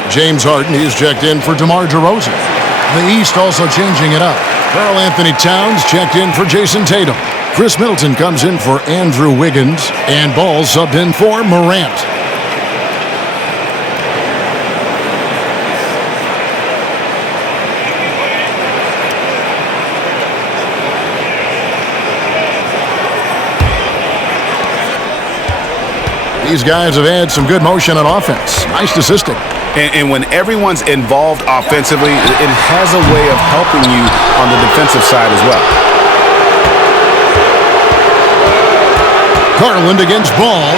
James Harden is checked in for DeMar DeRozan. The East also changing it up. Karl Anthony Towns checked in for Jason Tatum. Chris Middleton comes in for Andrew Wiggins. And Ball subbed in for Morant. These guys have had some good motion on offense. Nice assisting. And when everyone's involved offensively, it has a way of helping you on the defensive side as well. Garland against Ball.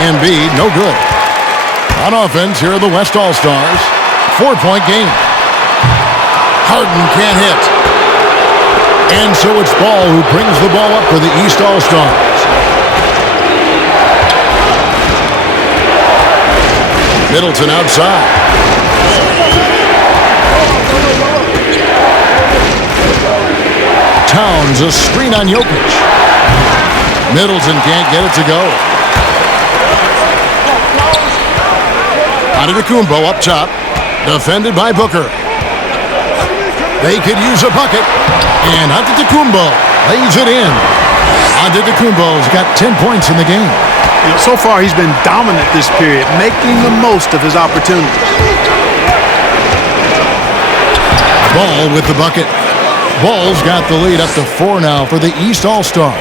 Embiid, no good. On offense, here are the West All-Stars. 4-point game. Harden can't hit. And so it's Ball who brings the ball up for the East All-Stars. Middleton outside. Towns, a screen on Jokic. Middleton can't get it to go. Antetokounmpo up top, defended by Booker. They could use a bucket, and Antetokounmpo lays it in. Antetokounmpo's got 10 points in the game. You know, so far he's been dominant this period, making the most of his opportunities. Ball with the bucket. Ball's got the lead up to 4 now for the East All-Stars.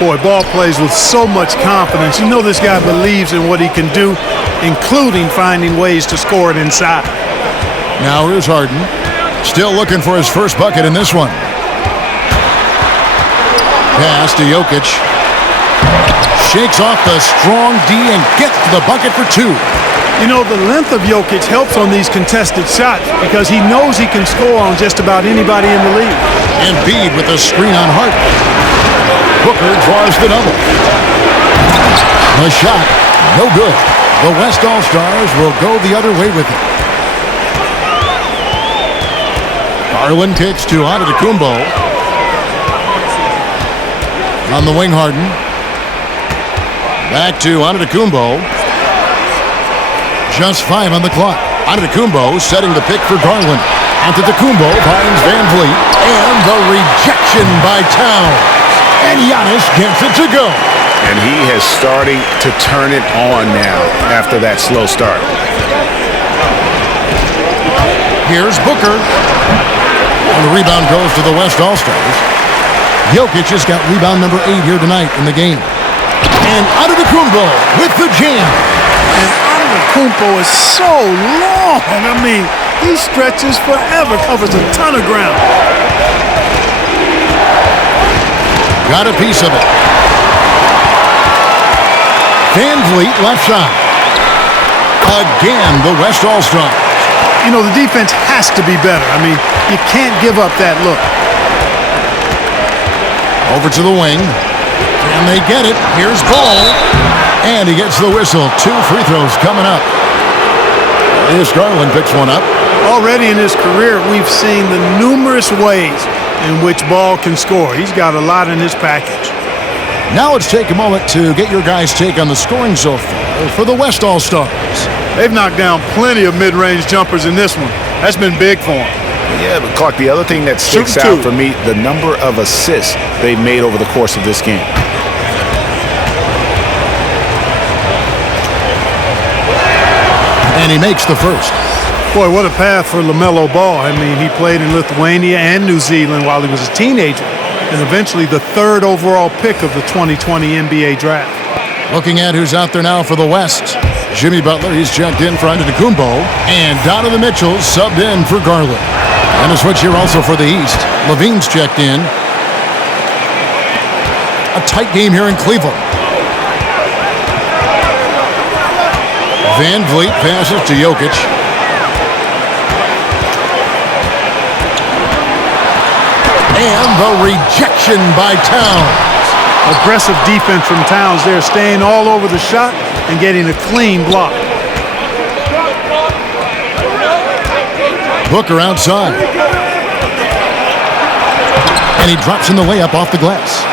Boy, Ball plays with so much confidence. You know this guy believes in what he can do, including finding ways to score it inside. Now here's Harden. Still looking for his first bucket in this one. Pass to Jokic. Shakes off the strong D and gets to the bucket for 2. You know, the length of Jokic helps on these contested shots because he knows he can score on just about anybody in the league. Embiid with a screen on Harden. Booker draws the double. The shot, no good. The West All-Stars will go the other way with it. Garland kicks to Antetokounmpo. On the wing, Harden. Back to Antetokounmpo. Just 5 on the clock. Antetokounmpo setting the pick for Garland. Antetokounmpo finds Van Vliet. And the rejection by Towns. And Giannis gets it to go. And he has starting to turn it on now after that slow start. Here's Booker. And the rebound goes to the West All-Stars. Jokic has got rebound number 8 here tonight in the game. And Antetokounmpo with the jam. And Antetokounmpo is so long. I mean, he stretches forever, covers a ton of ground. Got a piece of it. Van Vliet left side. Again, the West All-Stars. You know, the defense has to be better. I mean, you can't give up that look. Over to the wing. Can they get it? Here's Ball. And he gets the whistle. 2 free throws coming up. Here's Garland picks one up. Already in his career, we've seen the numerous ways in which Ball can score. He's got a lot in his package. Now let's take a moment to get your guys' take on the scoring so far for the West All-Stars. They've knocked down plenty of mid-range jumpers in this one. That's been big for them. Yeah, but Clark, the other thing that sticks out for me, the number of assists they've made over the course of this game. And he makes the first. Boy, what a path for LaMelo Ball. I mean, he played in Lithuania and New Zealand while he was a teenager, and eventually the 3rd overall pick of the 2020 NBA draft. Looking at who's out there now for the West. Jimmy Butler, he's checked in for Antetokounmpo. And Donovan Mitchell subbed in for Garland. And a switch here also for the East. Levine's checked in. A tight game here in Cleveland. Van Vliet passes to Jokic. And the rejection by Towns. Aggressive defense from Towns there, staying all over the shot and getting a clean block. Booker outside. And he drops in the layup off the glass.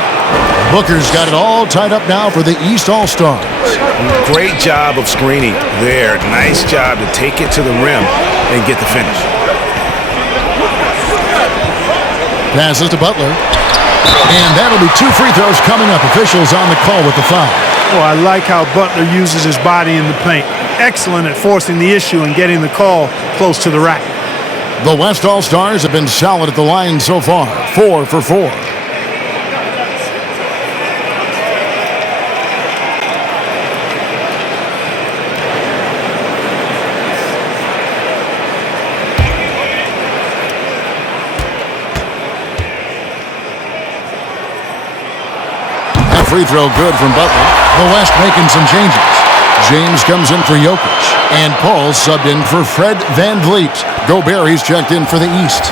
Booker's got it all tied up now for the East All-Stars. Great job of screening there. Nice job to take it to the rim and get the finish. Passes to Butler. And that'll be 2 free throws coming up. Officials on the call with the foul. Oh, I like how Butler uses his body in the paint. Excellent at forcing the issue and getting the call close to the rack. The West All-Stars have been solid at the line so far. 4 for 4. Free throw good from Butler. The West making some changes. James comes in for Jokic. And Paul subbed in for Fred Van Vliet. Gobert, he's checked in for the East.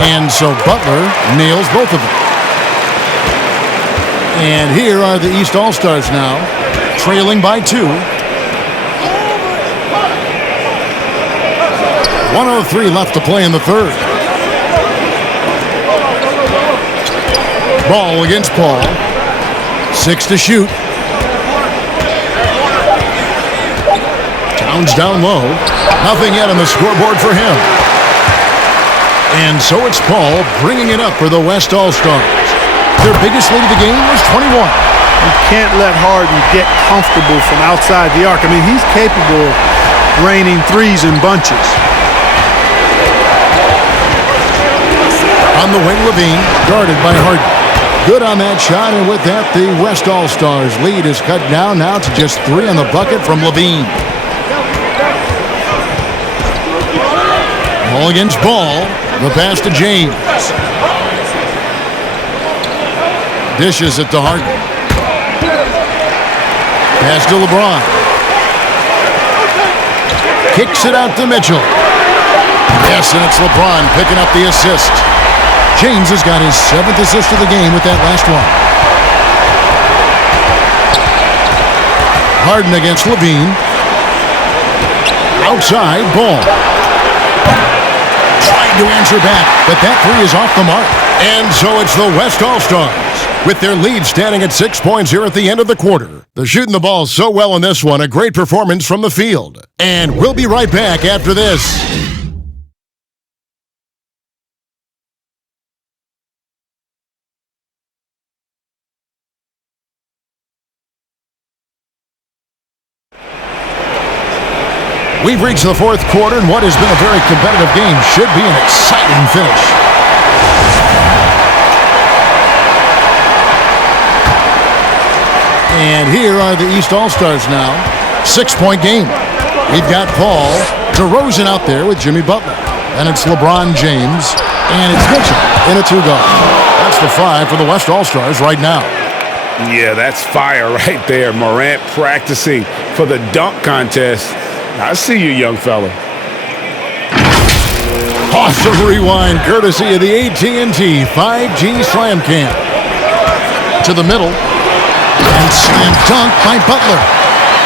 And so Butler nails both of them. And here are the East All-Stars now, trailing by 2. 1:03 left to play in the third. Ball against Paul. 6 to shoot. Towns down low. Nothing yet on the scoreboard for him. And so it's Paul bringing it up for the West All-Stars. Their biggest lead of the game was 21. You can't let Harden get comfortable from outside the arc. I mean, he's capable of raining threes in bunches. On the wing, Levine, guarded by Harden. Good on that shot, and with that, the West All-Stars lead is cut down now to just 3 on the bucket from Levine. Ball against Ball. The pass to James. Dishes it to Harden. Pass to LeBron. Kicks it out to Mitchell. Yes, and it's LeBron picking up the assist. James has got his 7th assist of the game with that last one. Harden against Levine. Outside, Ball. Trying to answer back, but that 3 is off the mark. And so it's the West All-Stars with their lead standing at 6 points here at the end of the quarter. They're shooting the ball so well in this one, a great performance from the field. And we'll be right back after this. We've reached the fourth quarter, and what has been a very competitive game should be an exciting finish. And here are the East All-Stars now. 6-point game. We've got Paul, DeRozan out there with Jimmy Butler. And it's LeBron James, and it's Mitchell in a 2-guard. That's the 5 for the West All-Stars right now. Yeah, that's fire right there. Morant practicing for the dunk contest. I see you, young fella. Awesome rewind, courtesy of the AT&T 5G Slam Cam. To the middle, and slam dunk by Butler.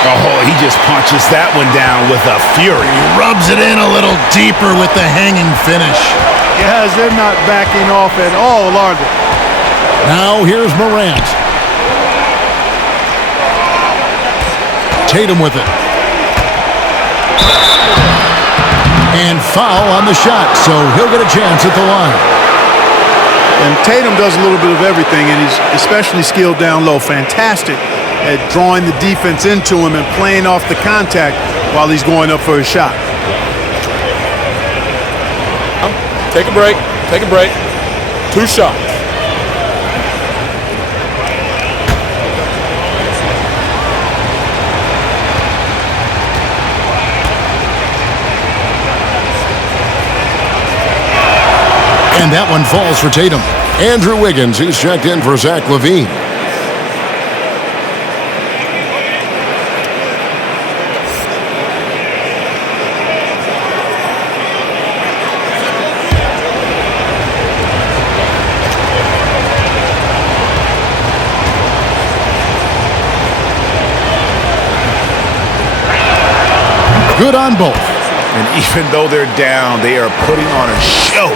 Oh, he just punches that one down with a fury. He rubs it in a little deeper with the hanging finish. Guys, they're not backing off at all, are they? Now here's Morant. Tatum with it. And foul on the shot, so he'll get a chance at the line. And Tatum does a little bit of everything, and he's especially skilled down low. Fantastic at drawing the defense into him and playing off the contact while he's going up for a shot. Take a break. Take a break. 2 shots. And that one falls for Tatum. Andrew Wiggins, he's checked in for Zach LaVine. Good on both. And even though they're down, they are putting on a show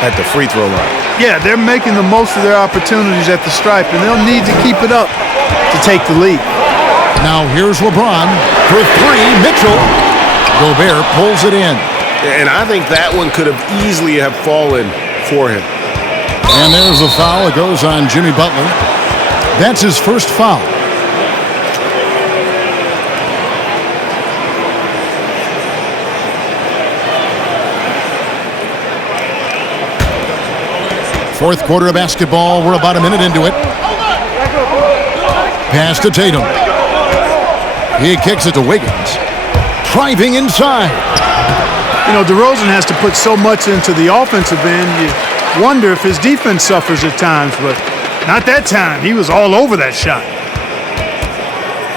at the free throw line. Yeah, they're making the most of their opportunities at the stripe, and they'll need to keep it up to take the lead. Now here's LeBron for 3. Mitchell. Gobert pulls it in. And I think that one could have easily have fallen for him. And there's a foul. It goes on Jimmy Butler. That's his first foul. Fourth quarter of basketball. We're about a minute into it. Pass to Tatum. He kicks it to Wiggins. Driving inside. You know, DeRozan has to put so much into the offensive end. You wonder if his defense suffers at times, but not that time. He was all over that shot.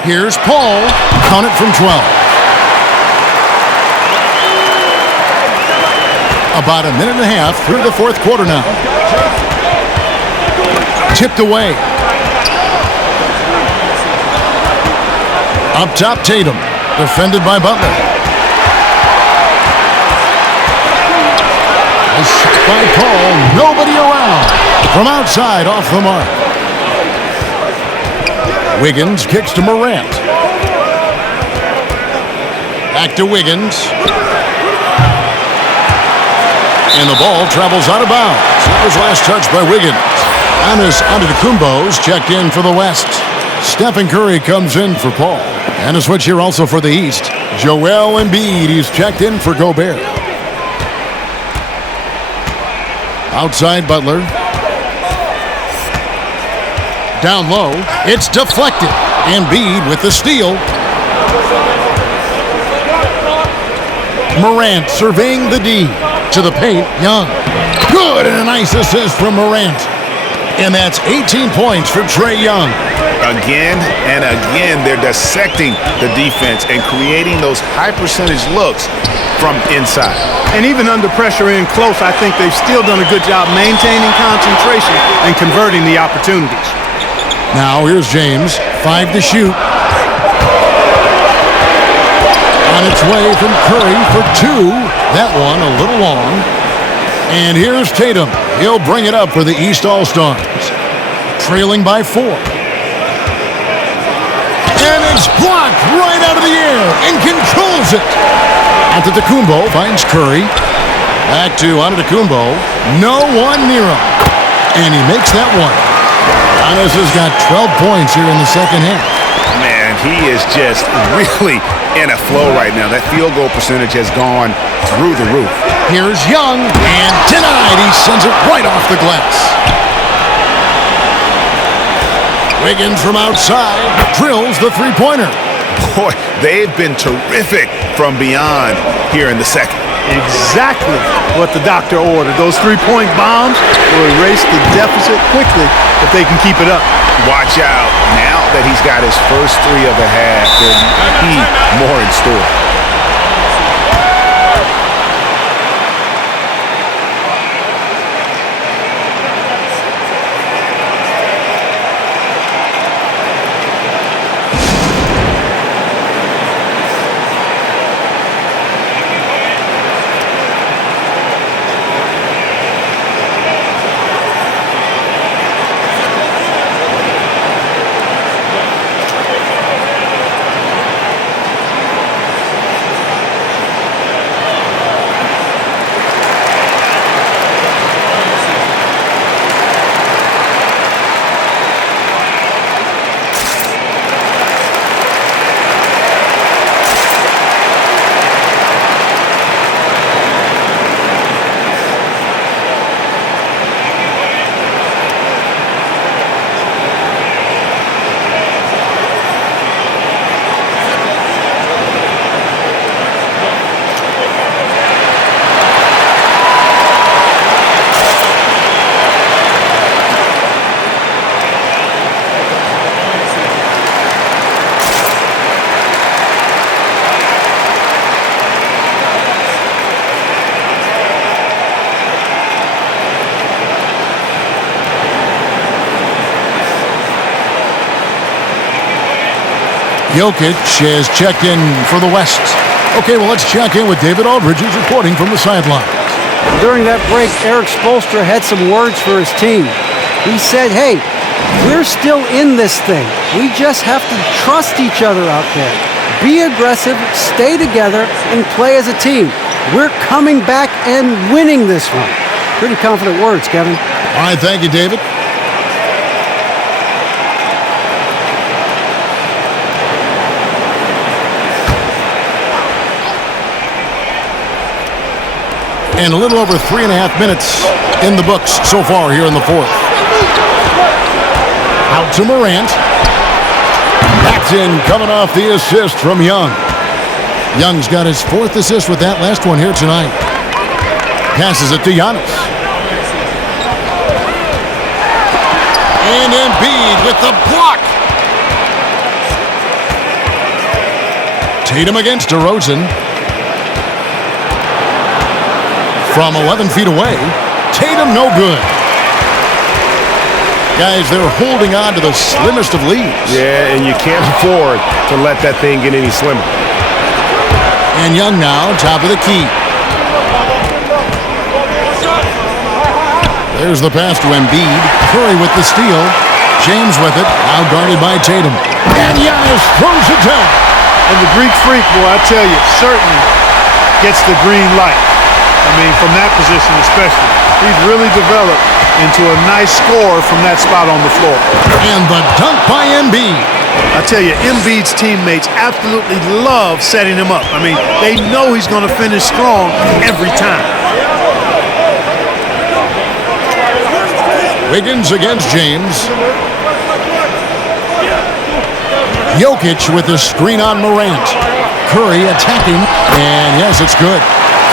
Here's Paul. Count it from 12. About a minute and a half through the fourth quarter now. Tipped away. Up top, Tatum. Defended by Butler. A shot by Paul. Nobody around. From outside, off the mark. Wiggins kicks to Morant. Back to Wiggins. And the ball travels out of bounds. That was last touched by Wiggins. Giannis Antetokounmpo's checked in for the West. Stephen Curry comes in for Paul. And a switch here also for the East. Joel Embiid, he's checked in for Gobert. Outside Butler. Down low. It's deflected. Embiid with the steal. Morant surveying the D. To the paint, Young. Good, and a nice assist from Morant. And that's 18 points for Trae Young. Again and again, they're dissecting the defense and creating those high-percentage looks from inside. And even under pressure in close, I think they've still done a good job maintaining concentration and converting the opportunities. Now here's James, 5 to shoot. On its way from Curry for 2. That one a little long. And here's Tatum. He'll bring it up for the East All-Stars. Trailing by 4. And it's blocked right out of the air and controls it. Antetokounmpo finds Curry. Back to Antetokounmpo. No one near him. And he makes that one. Giannis has got 12 points here in the second half. Man, he is just really in a flow right now. That field goal percentage has gone through the roof. Here's Young, and denied. He sends it right off the glass. Wiggins from outside drills the three-pointer. Boy, they've been terrific from beyond here in the second. Exactly what the doctor ordered. Those three-point bombs will erase the deficit quickly if they can keep it up. Watch out. Now that he's got his first 3 of the half, there might be more in store. Jokic is checked in for the West. Okay, well, let's check in with David Aldridge, who's reporting from the sideline. During that break, Eric Spoelstra had some words for his team. He said, hey, we're still in this thing. We just have to trust each other out there. Be aggressive, stay together, and play as a team. We're coming back and winning this one. Pretty confident words, Kevin. All right, thank you, David. And a little over 3.5 minutes in the books so far here in the fourth. Out to Morant. Backed in, coming off the assist from Young. Young's got his 4th assist with that last one here tonight. Passes it to Giannis. And Embiid with the block. Tatum against DeRozan. From 11 feet away, Tatum no good. Guys, they're holding on to the slimmest of leads. Yeah, and you can't afford to let that thing get any slimmer. And Young now, top of the key. There's the pass to Embiid. Curry with the steal. James with it, now guarded by Tatum. And Giannis throws it down. And the Greek Freak, boy, I tell you, certainly gets the green light. I mean, from that position especially. He's really developed into a nice scorer from that spot on the floor. And the dunk by Embiid. I tell you, Embiid's teammates absolutely love setting him up. I mean, they know he's going to finish strong every time. Wiggins against James. Jokic with the screen on Morant. Curry attacking, and yes, it's good.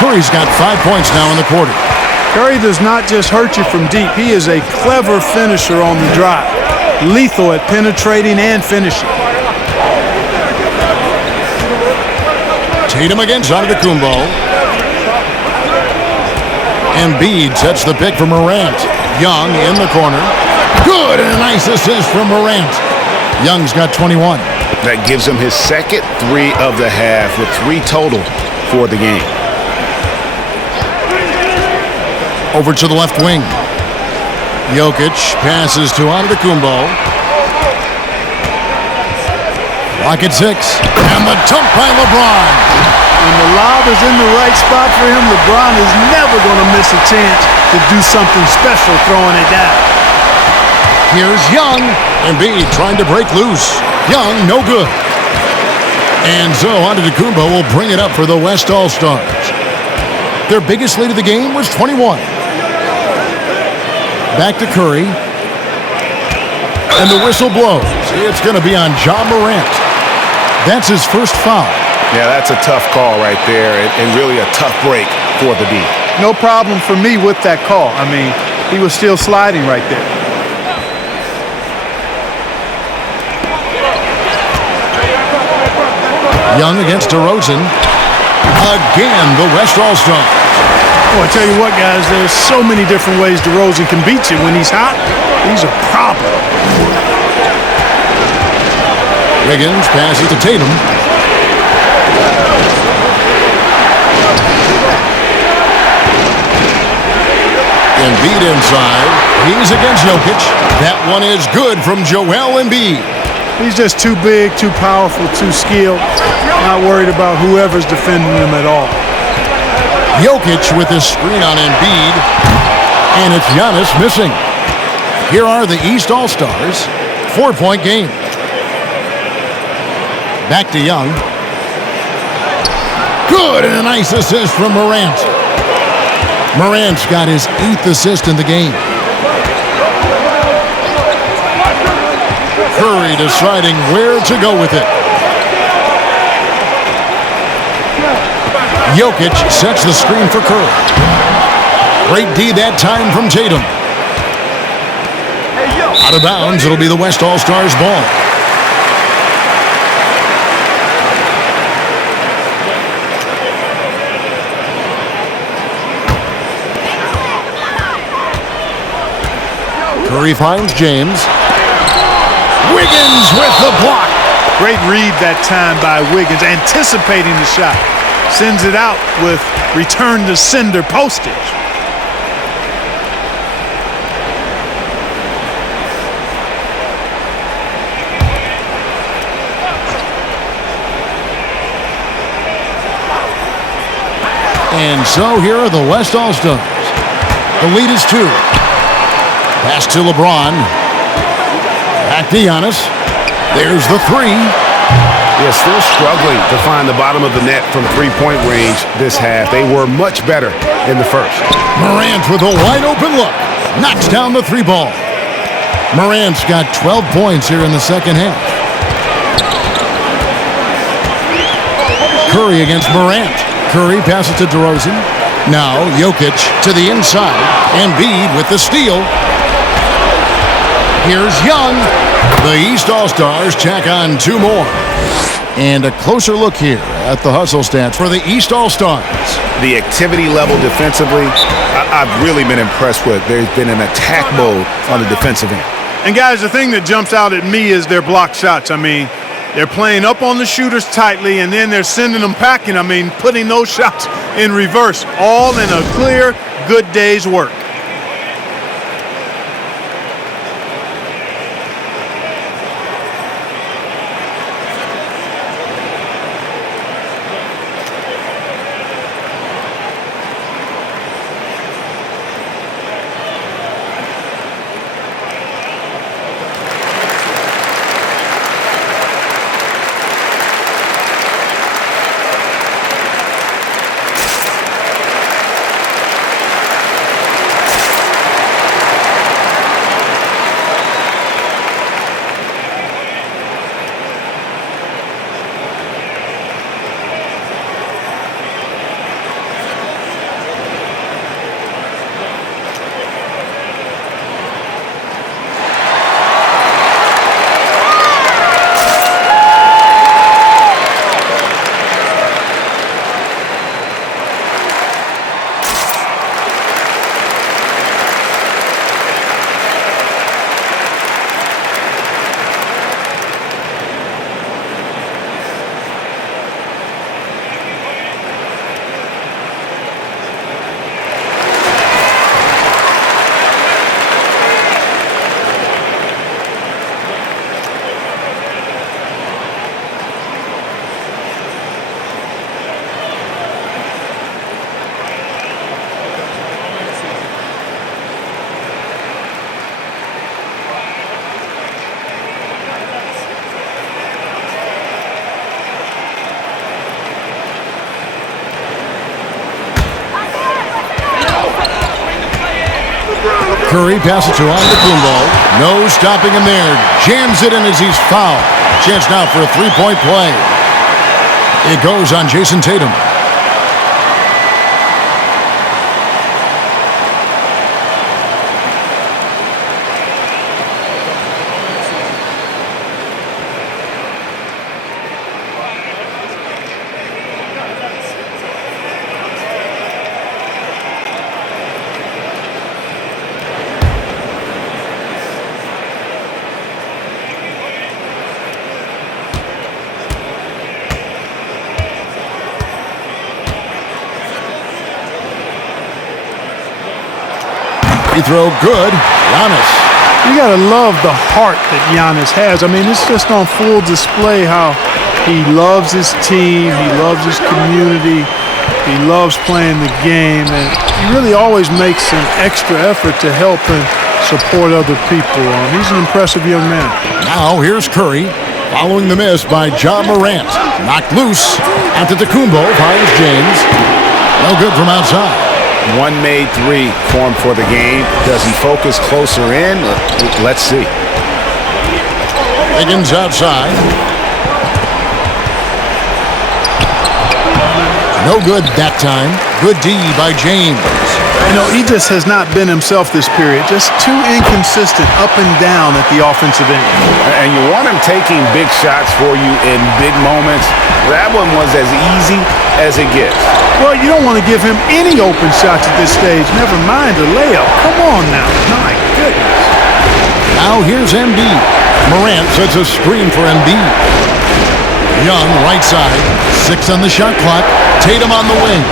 Curry's got 5 points now in the quarter. Curry does not just hurt you from deep. He is a clever finisher on the drive. Lethal at penetrating and finishing. Tatum against Antetokounmpo. Embiid sets the pick for Morant. Young in the corner. Good, and a nice assist from Morant. Young's got 21. That gives him his second 3 of the half with 3 total for the game. Over to the left wing. Jokic passes to Antetokounmpo. Lock at 6. And the dunk by LeBron. When the lob is in the right spot for him, LeBron is never going to miss a chance to do something special throwing it down. Here's Young. Embiid trying to break loose. Young, no good. And so Antetokounmpo will bring it up for the West All-Stars. Their biggest lead of the game was 21. Back to Curry. And the whistle blows. It's going to be on Ja Morant. That's his first foul. Yeah, that's a tough call right there, and really a tough break for the D. No problem for me with that call. I mean, he was still sliding right there. Young against DeRozan. Again, the West All-Stars. Oh, I tell you what, guys, there's so many different ways DeRozan can beat you. When he's hot, he's a problem. Wiggins passes to Tatum. Embiid inside. He's against Jokic. That one is good from Joel Embiid. He's just too big, too powerful, too skilled. Not worried about whoever's defending him at all. Jokic with his screen on Embiid. And it's Giannis missing. Here are the East All-Stars. 4-point game. Back to Young. Good, and a nice assist from Morant. Morant's got his 8th assist in the game. Curry deciding where to go with it. Jokic sets the screen for Curry. Great D that time from Tatum. Out of bounds, it'll be the West All-Stars ball. Curry finds James. Wiggins with the block. Great read that time by Wiggins, anticipating the shot. Sends it out with return to sender postage. And so here are the West All-Stars. The lead is 2. Pass to LeBron. Back to Giannis. There's the 3. Yeah, still struggling to find the bottom of the net from three-point range this half. They were much better in the first. Morant with a wide-open look. Knocks down the 3 ball. Morant's got 12 points here in the second half. Curry against Morant. Curry passes to DeRozan. Now Jokic to the inside. Embiid with the steal. Here's Young. The East All-Stars check on 2 more. And a closer look here at the hustle stats for the East All-Stars. The activity level defensively, I've really been impressed with. There's been an attack mode on the defensive end. And, guys, the thing that jumps out at me is their block shots. I mean, they're playing up on the shooters tightly, and then they're sending them packing. I mean, putting those shots in reverse, all in a clear, good day's work. Curry passes to Antetokounmpo. No stopping him there. Jams it in as he's fouled. Chance now for a three-point play. It goes on Jason Tatum. Free throw good. Giannis. You got to love the heart that Giannis has. I mean, it's just on full display how he loves his team, he loves his community, he loves playing the game, and he really always makes an extra effort to help and support other people. He's an impressive young man. Now here's Curry, following the miss by Ja Morant. Knocked loose. Antetokounmpo fires James. No good from outside. One made three formed for the game. Does he focus closer in? Let's see. Wiggins outside. No good that time. Good D by James. You know, he just has not been himself this period. Just too inconsistent up and down at the offensive end. And you want him taking big shots for you in big moments. That one was as easy as it gets. Well, you don't want to give him any open shots at this stage. Never mind a layup. Come on now. My goodness. Now here's Embiid. Morant sets a screen for Embiid. Young, right side. 6 on the shot clock. Tatum on the wing.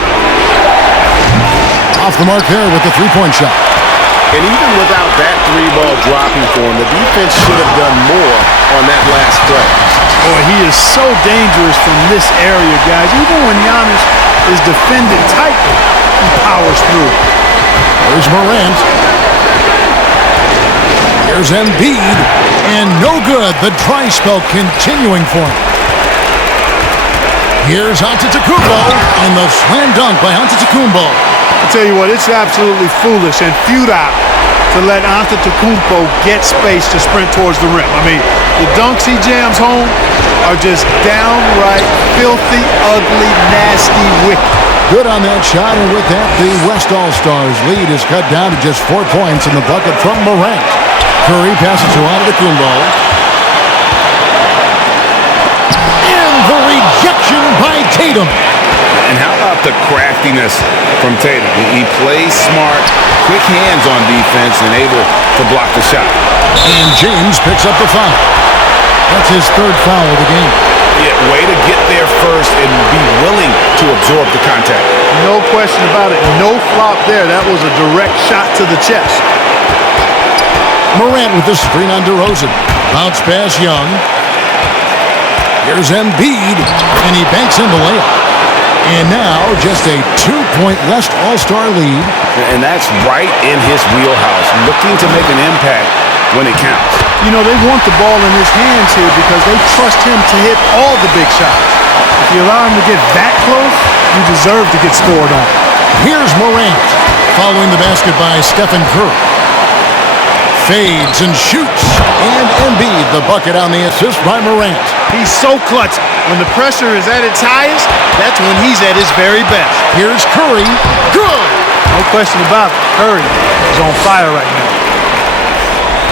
Off the mark there with the three-point shot. And even without that three ball dropping for him, the defense should have done more on that last play. Boy, he is so dangerous from this area, guys. Even when Giannis is defended tightly, he powers through. There's Morant. Here's Embiid. And no good. The dry spell continuing for him. Here's Antetokounmpo. And the slam dunk by Antetokounmpo. I tell you what, it's absolutely foolish and futile to let Antetokounmpo get space to sprint towards the rim. I mean, the dunks he jams home are just downright filthy, ugly, nasty, wicked. Good on that shot, and with that, the West All-Stars lead is cut down to just 4 points in the bucket from Durant. Curry passes to Antetokounmpo. And the rejection possession by Tatum. And how about the craftiness from Tatum? He plays smart, quick hands on defense, and able to block the shot. And James picks up the foul. That's his third foul of the game. Yeah, way to get there first and be willing to absorb the contact. No question about it. No flop there. That was a direct shot to the chest. Morant with the screen on DeRozan. Bounce pass Young. Here's Embiid, and he banks in the layup. And now just a 2-point West All-Star lead. And that's right in his wheelhouse, looking to make an impact when it counts. You know, they want the ball in his hands here because they trust him to hit all the big shots. If you allow him to get that close, you deserve to get scored on. Here's Morant, following the basket by Stephen Curry. Fades and shoots. And Embiid, the bucket on the assist by Morant. He's so clutch. When the pressure is at its highest, that's when he's at his very best. Here's Curry. Good! No question about it. Curry is on fire right now.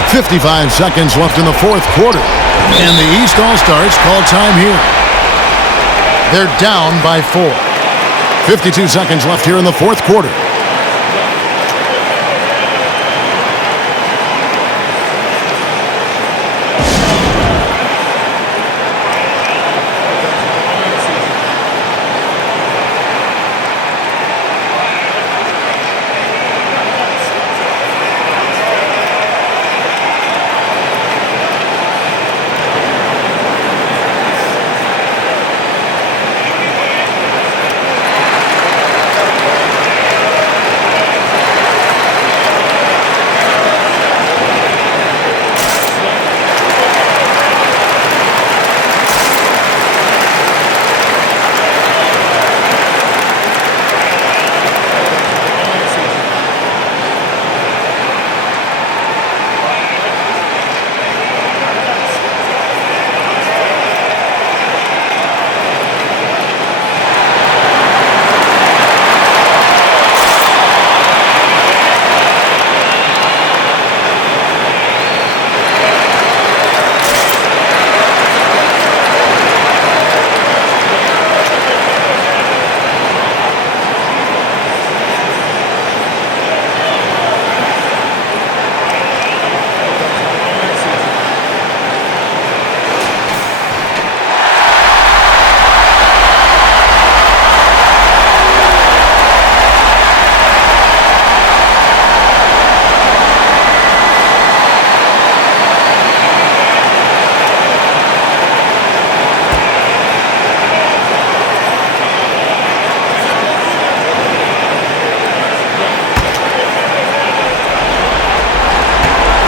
55 seconds left in the fourth quarter. And the East All-Stars call time here. They're down by 4. 52 seconds left here in the fourth quarter.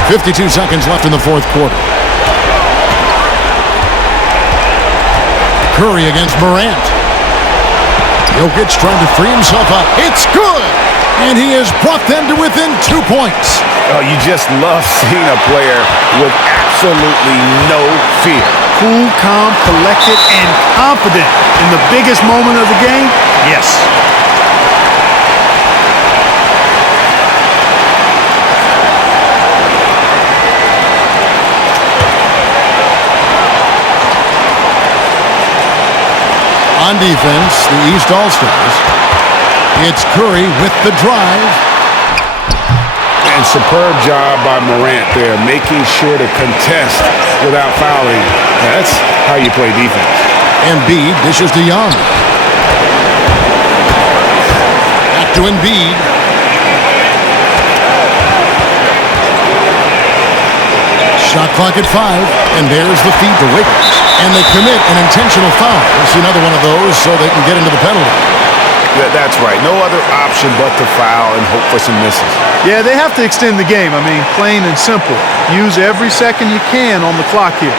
.52 seconds left in the fourth quarter. Curry against Durant. Jokic trying to free himself up. It's good! And he has brought them to within 2 points. Oh, you just love seeing a player with absolutely no fear. Cool, calm, collected, and confident in the biggest moment of the game? Yes. On defense, the East All-Stars. It's Curry with the drive. And superb job by Morant there, making sure to contest without fouling. That's how you play defense. Embiid dishes to Young. Back to Embiid. Shot clock at 5, and there's the feed to Wiggins. And they commit an intentional foul. It's another one of those so they can get into the penalty. Yeah, that's right. No other option but to foul and hope for some misses. Yeah, they have to extend the game. I mean, plain and simple. Use every second you can on the clock here.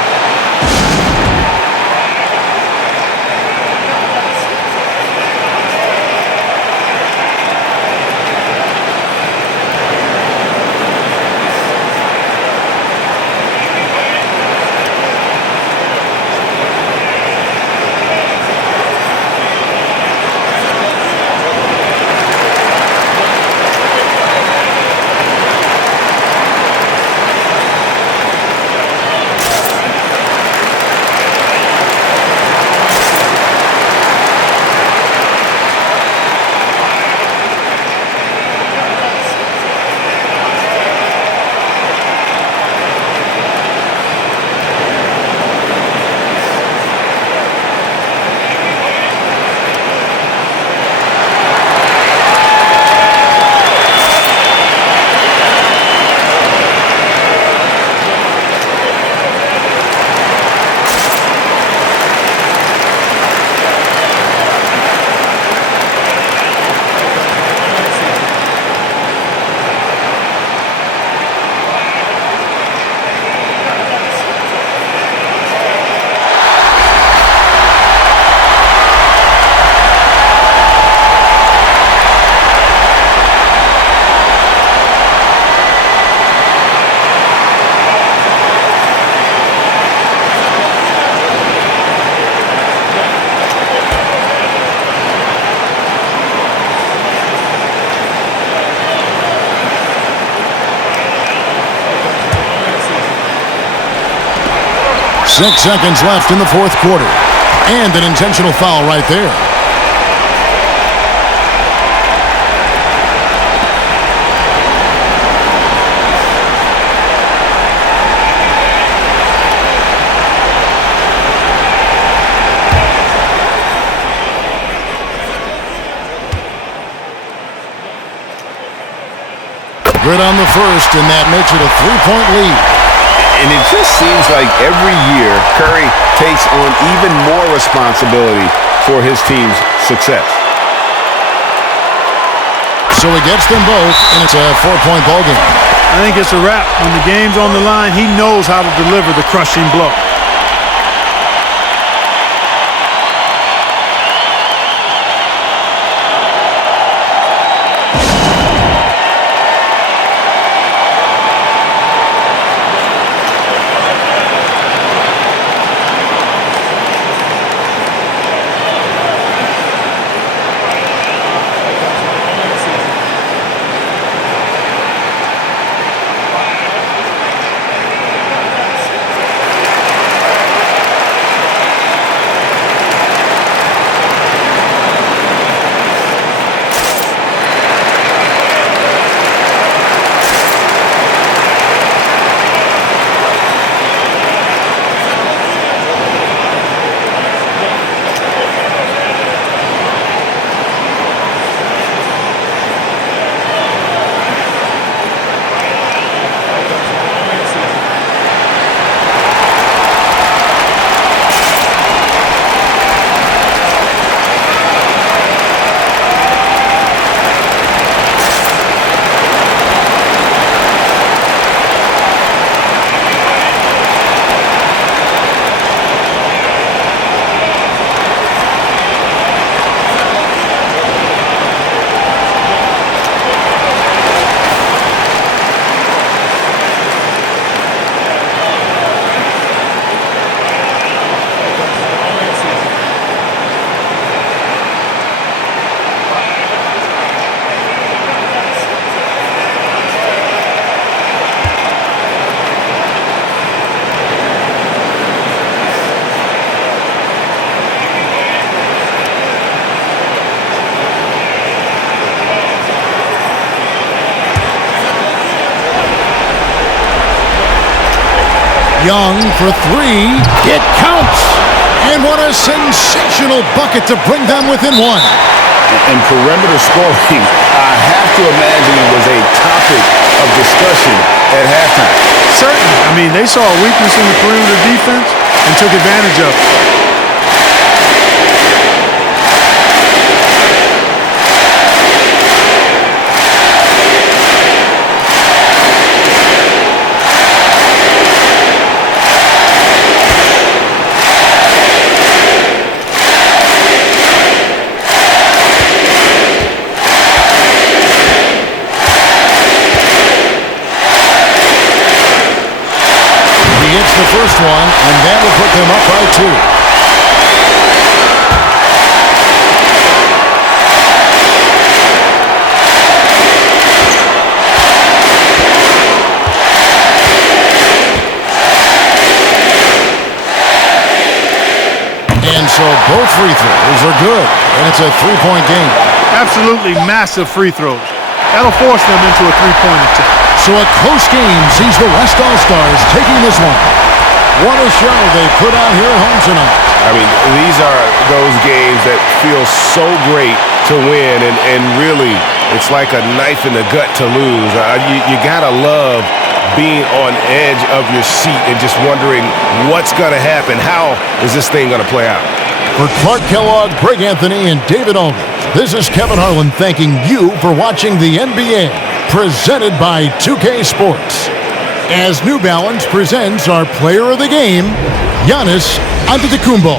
6 seconds left in the fourth quarter. And an intentional foul right there. Good on the first, and that makes it a 3-point lead. And it just seems like every year Curry takes on even more responsibility for his team's success. So he gets them both, and it's a 4-point ball game. I think it's a wrap. When the game's on the line, he knows how to deliver the crushing blow. Young for three. It counts. And what a sensational bucket to bring them within one. And perimeter scoring, I have to imagine it was a topic of discussion at halftime. Certainly. I mean, they saw a weakness in the perimeter defense and took advantage of it. The first one, and that will put them up by 2. And so both free throws are good, and it's a 3-point game. Absolutely massive free throws. That'll force them into a 3-point attempt. So a close game sees the West All-Stars taking this one. What a show they put out here at home tonight. I mean, these are those games that feel so great to win, and really, it's like a knife in the gut to lose. You gotta love being on edge of your seat and just wondering what's gonna happen. How is this thing gonna play out? For Clark Kellogg, Greg Anthony, and David Aldridge, this is Kevin Harlan thanking you for watching the NBA, presented by 2K Sports. As New Balance presents our player of the game, Giannis Antetokounmpo.